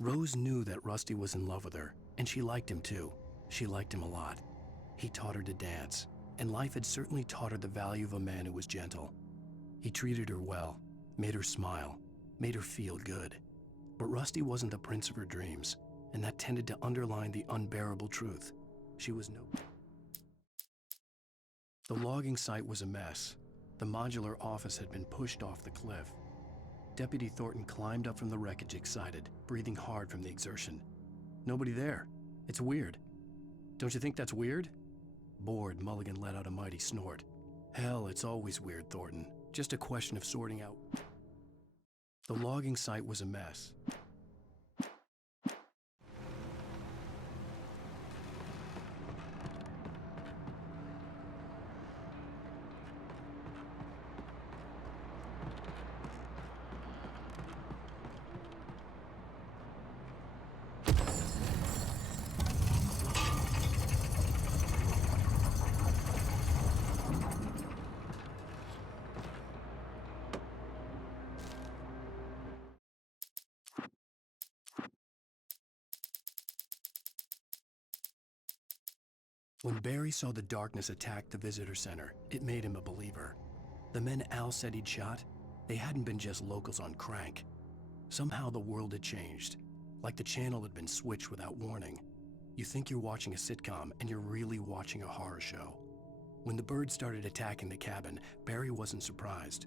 Rose knew that Rusty was in love with her, and she liked him too. She liked him a lot. He taught her to dance, and life had certainly taught her the value of a man who was gentle. He treated her well, made her smile, made her feel good. But Rusty wasn't the prince of her dreams, and that tended to underline the unbearable truth. She was no... The logging site was a mess. The modular office had been pushed off the cliff. Deputy Thornton climbed up from the wreckage excited, breathing hard from the exertion. Nobody there. It's weird. Don't you think that's weird? Bored, Mulligan let out a mighty snort. Hell, it's always weird, Thornton. Just a question of sorting out... The logging site was a mess. When Barry saw the darkness attack the visitor center, it made him a believer. The men Al said he'd shot, they hadn't been just locals on crank. Somehow the world had changed, like the channel had been switched without warning. You think you're watching a sitcom, and you're really watching a horror show. When the birds started attacking the cabin, Barry wasn't surprised.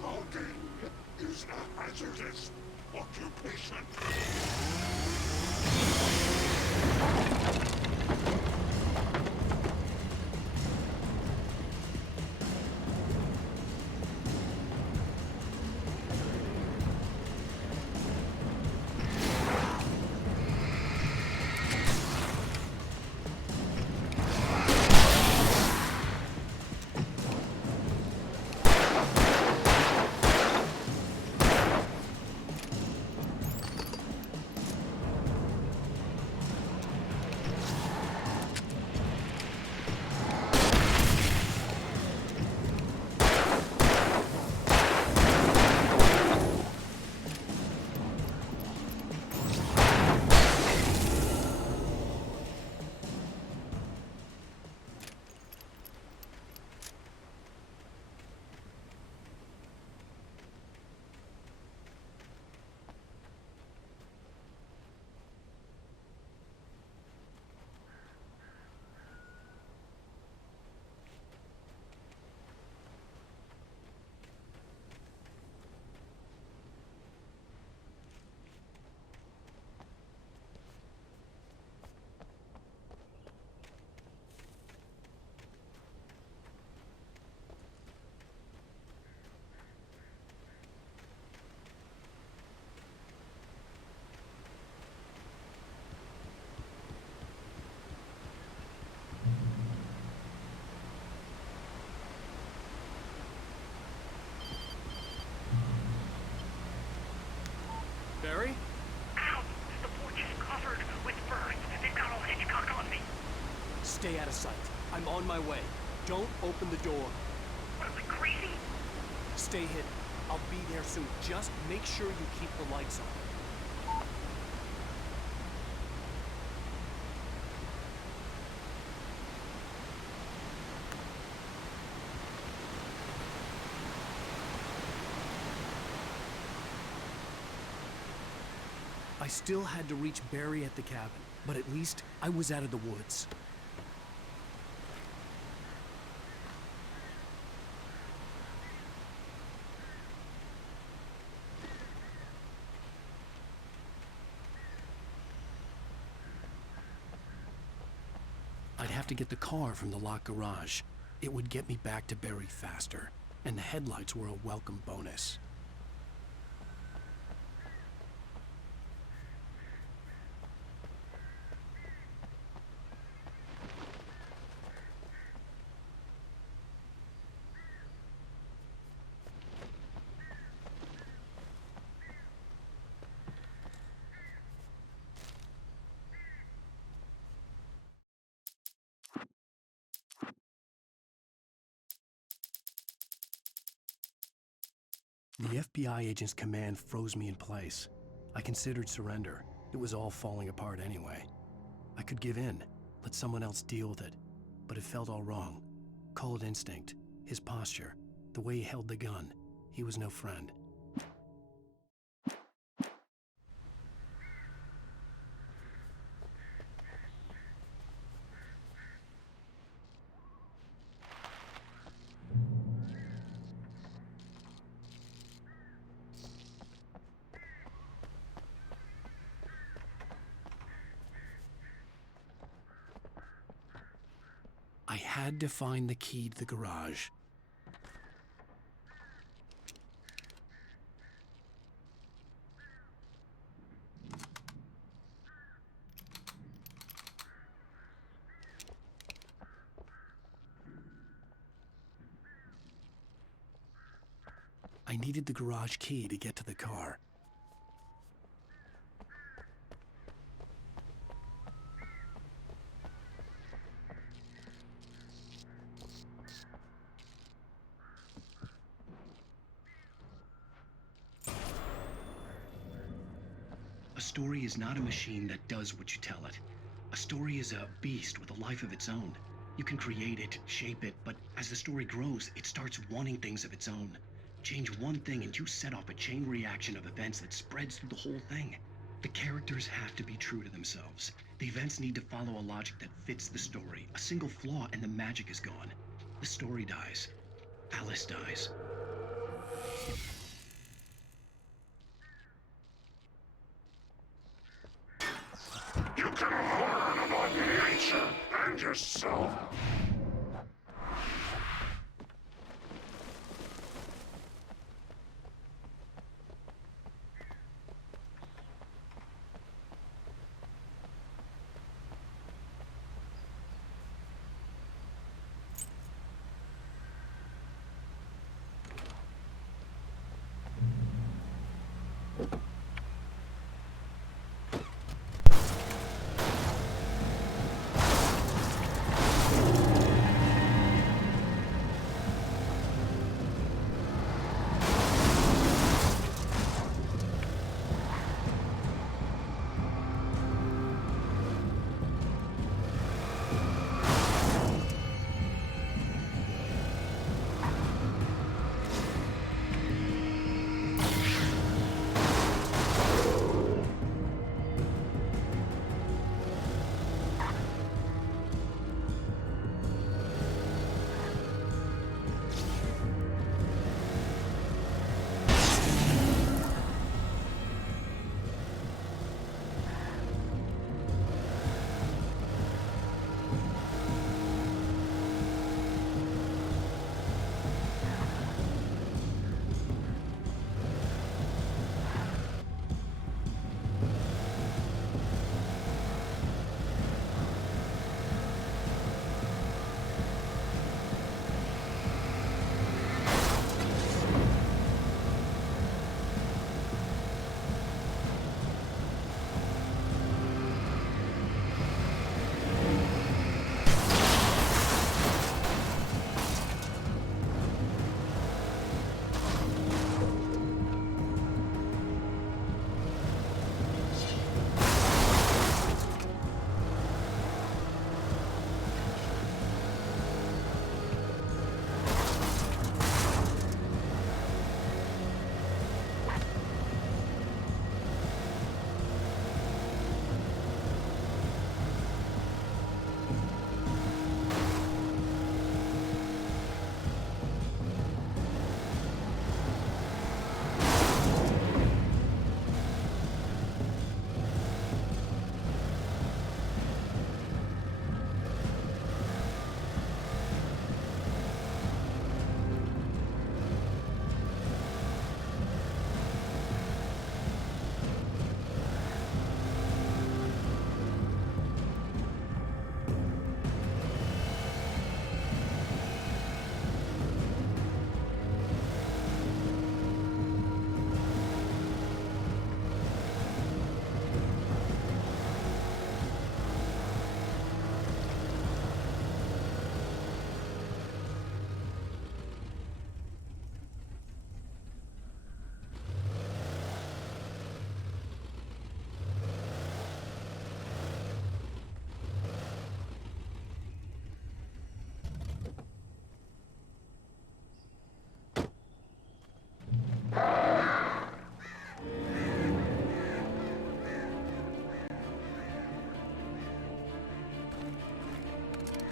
Cloaking is a hazardous occupation. Barry? Ow! The porch is covered with burns. They've got old Hitchcock on me. Stay out of sight. I'm on my way. Don't open the door. What am I, crazy? Stay hidden. I'll be there soon. Just make sure you keep the lights on. I still had to reach Barry at the cabin, but at least I was out of the woods. I'd have to get the car from the locked garage. It would get me back to Barry faster, and the headlights were a welcome bonus. The FBI agent's command froze me in place. I considered surrender. It was all falling apart anyway. I could give in, let someone else deal with it, but it felt all wrong. Call it instinct, his posture, the way he held the gun. He was no friend. I had to find the key to the garage. I needed the garage key to get to the car. A story is not a machine that does what you tell it. A story is a beast with a life of its own. You can create it, shape it, but as the story grows, it starts wanting things of its own. Change one thing and you set off a chain reaction of events that spreads through the whole thing. The characters have to be true to themselves. The events need to follow a logic that fits the story. A single flaw and the magic is gone. The story dies. Alice dies.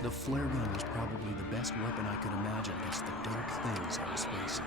The flare gun was probably the best weapon I could imagine against the dark things I was facing.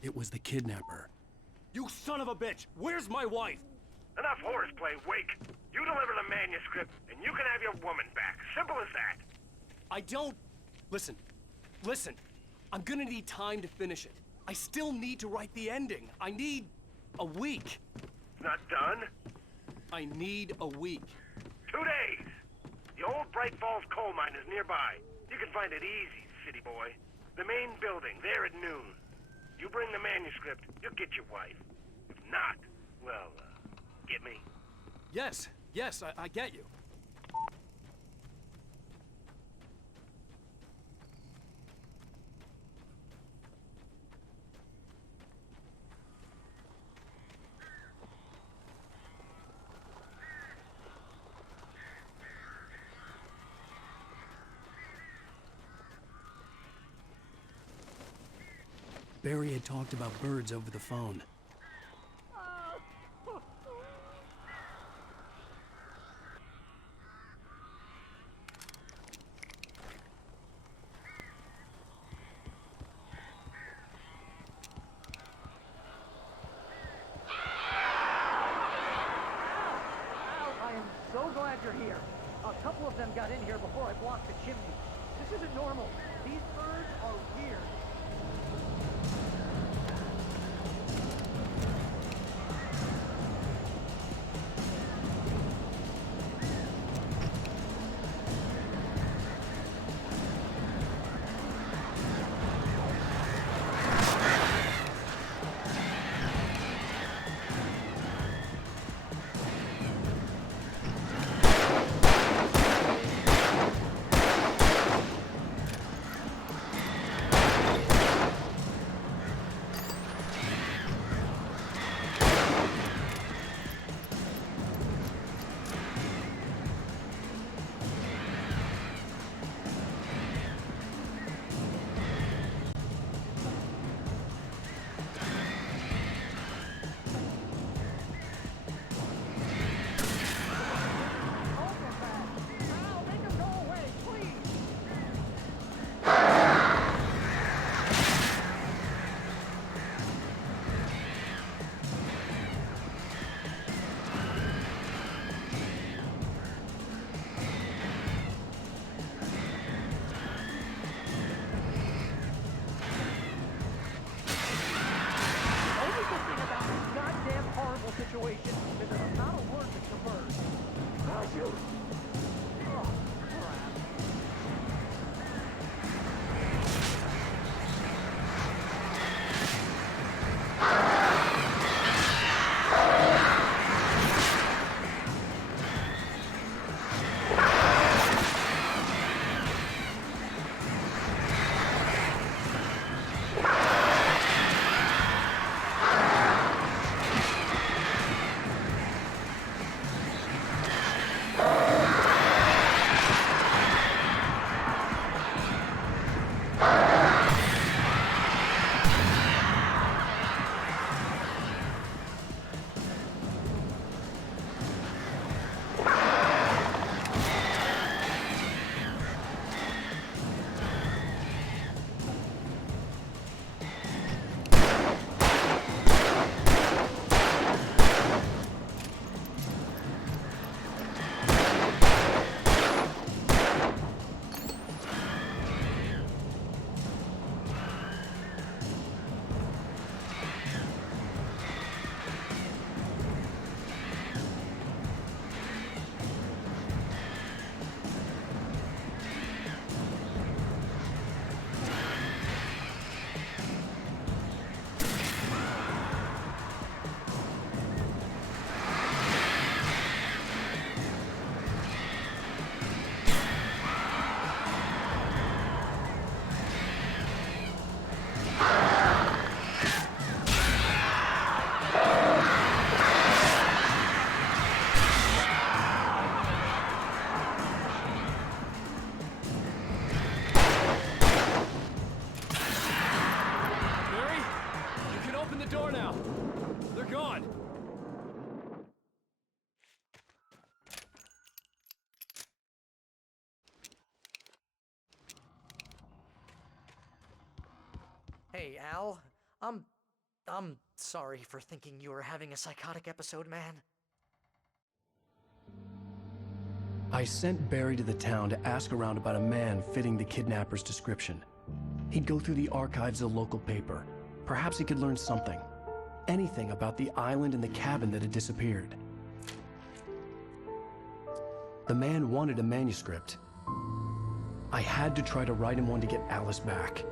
It was the kidnapper. You son of a bitch! Where's my wife? Enough horseplay, Wake. You deliver the manuscript, and you can have your woman back. Simple as that. I don't... Listen. I'm gonna need time to finish it. I still need to write the ending. I need a week. It's not done? I need a week. 2 days. The old Bright Falls coal mine is nearby. You can find it easy, city boy. The main building, there at noon. You bring the manuscript, you'll get your wife. If not, well, get me? Yes, I get you. Barry had talked about birds over the phone. I am so glad you're here. A couple of them got in here before I blocked the chimney. This isn't normal. These birds are weird. Situation, and there's not a word to traverse. Gosh, you... Oh, crap. Hey, Al. I'm sorry for thinking you were having a psychotic episode, man. I sent Barry to the town to ask around about a man fitting the kidnapper's description. He'd go through the archives of the local paper. Perhaps he could learn something. Anything about the island and the cabin that had disappeared. The man wanted a manuscript. I had to try to write him one to get Alice back.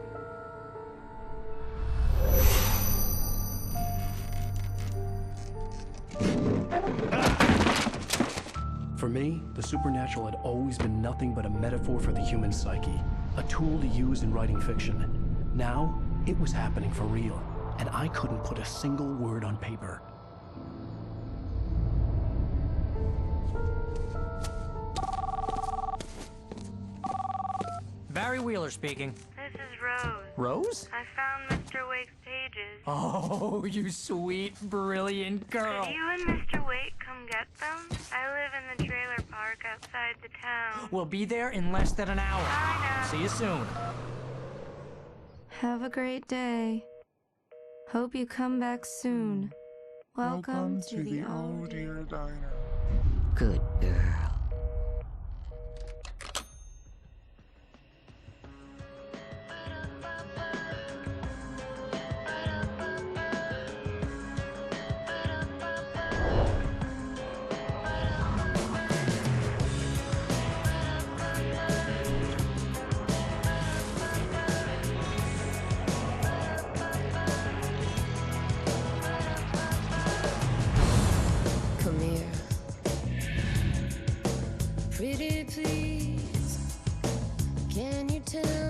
For me, the supernatural had always been nothing but a metaphor for the human psyche, a tool to use in writing fiction. Now, it was happening for real, and I couldn't put a single word on paper. Barry Wheeler speaking. This is Rose. Rose? I found Mr. Wake's pages. Oh, you sweet, brilliant girl. Could you and Mr. Wake come get them? I live in the trailer park outside the town. We'll be there in less than an hour. Bye now. See you soon. Have a great day. Hope you come back soon. Welcome to the Oh Dear Diner. Good girl. Come here. Pretty please, can you tell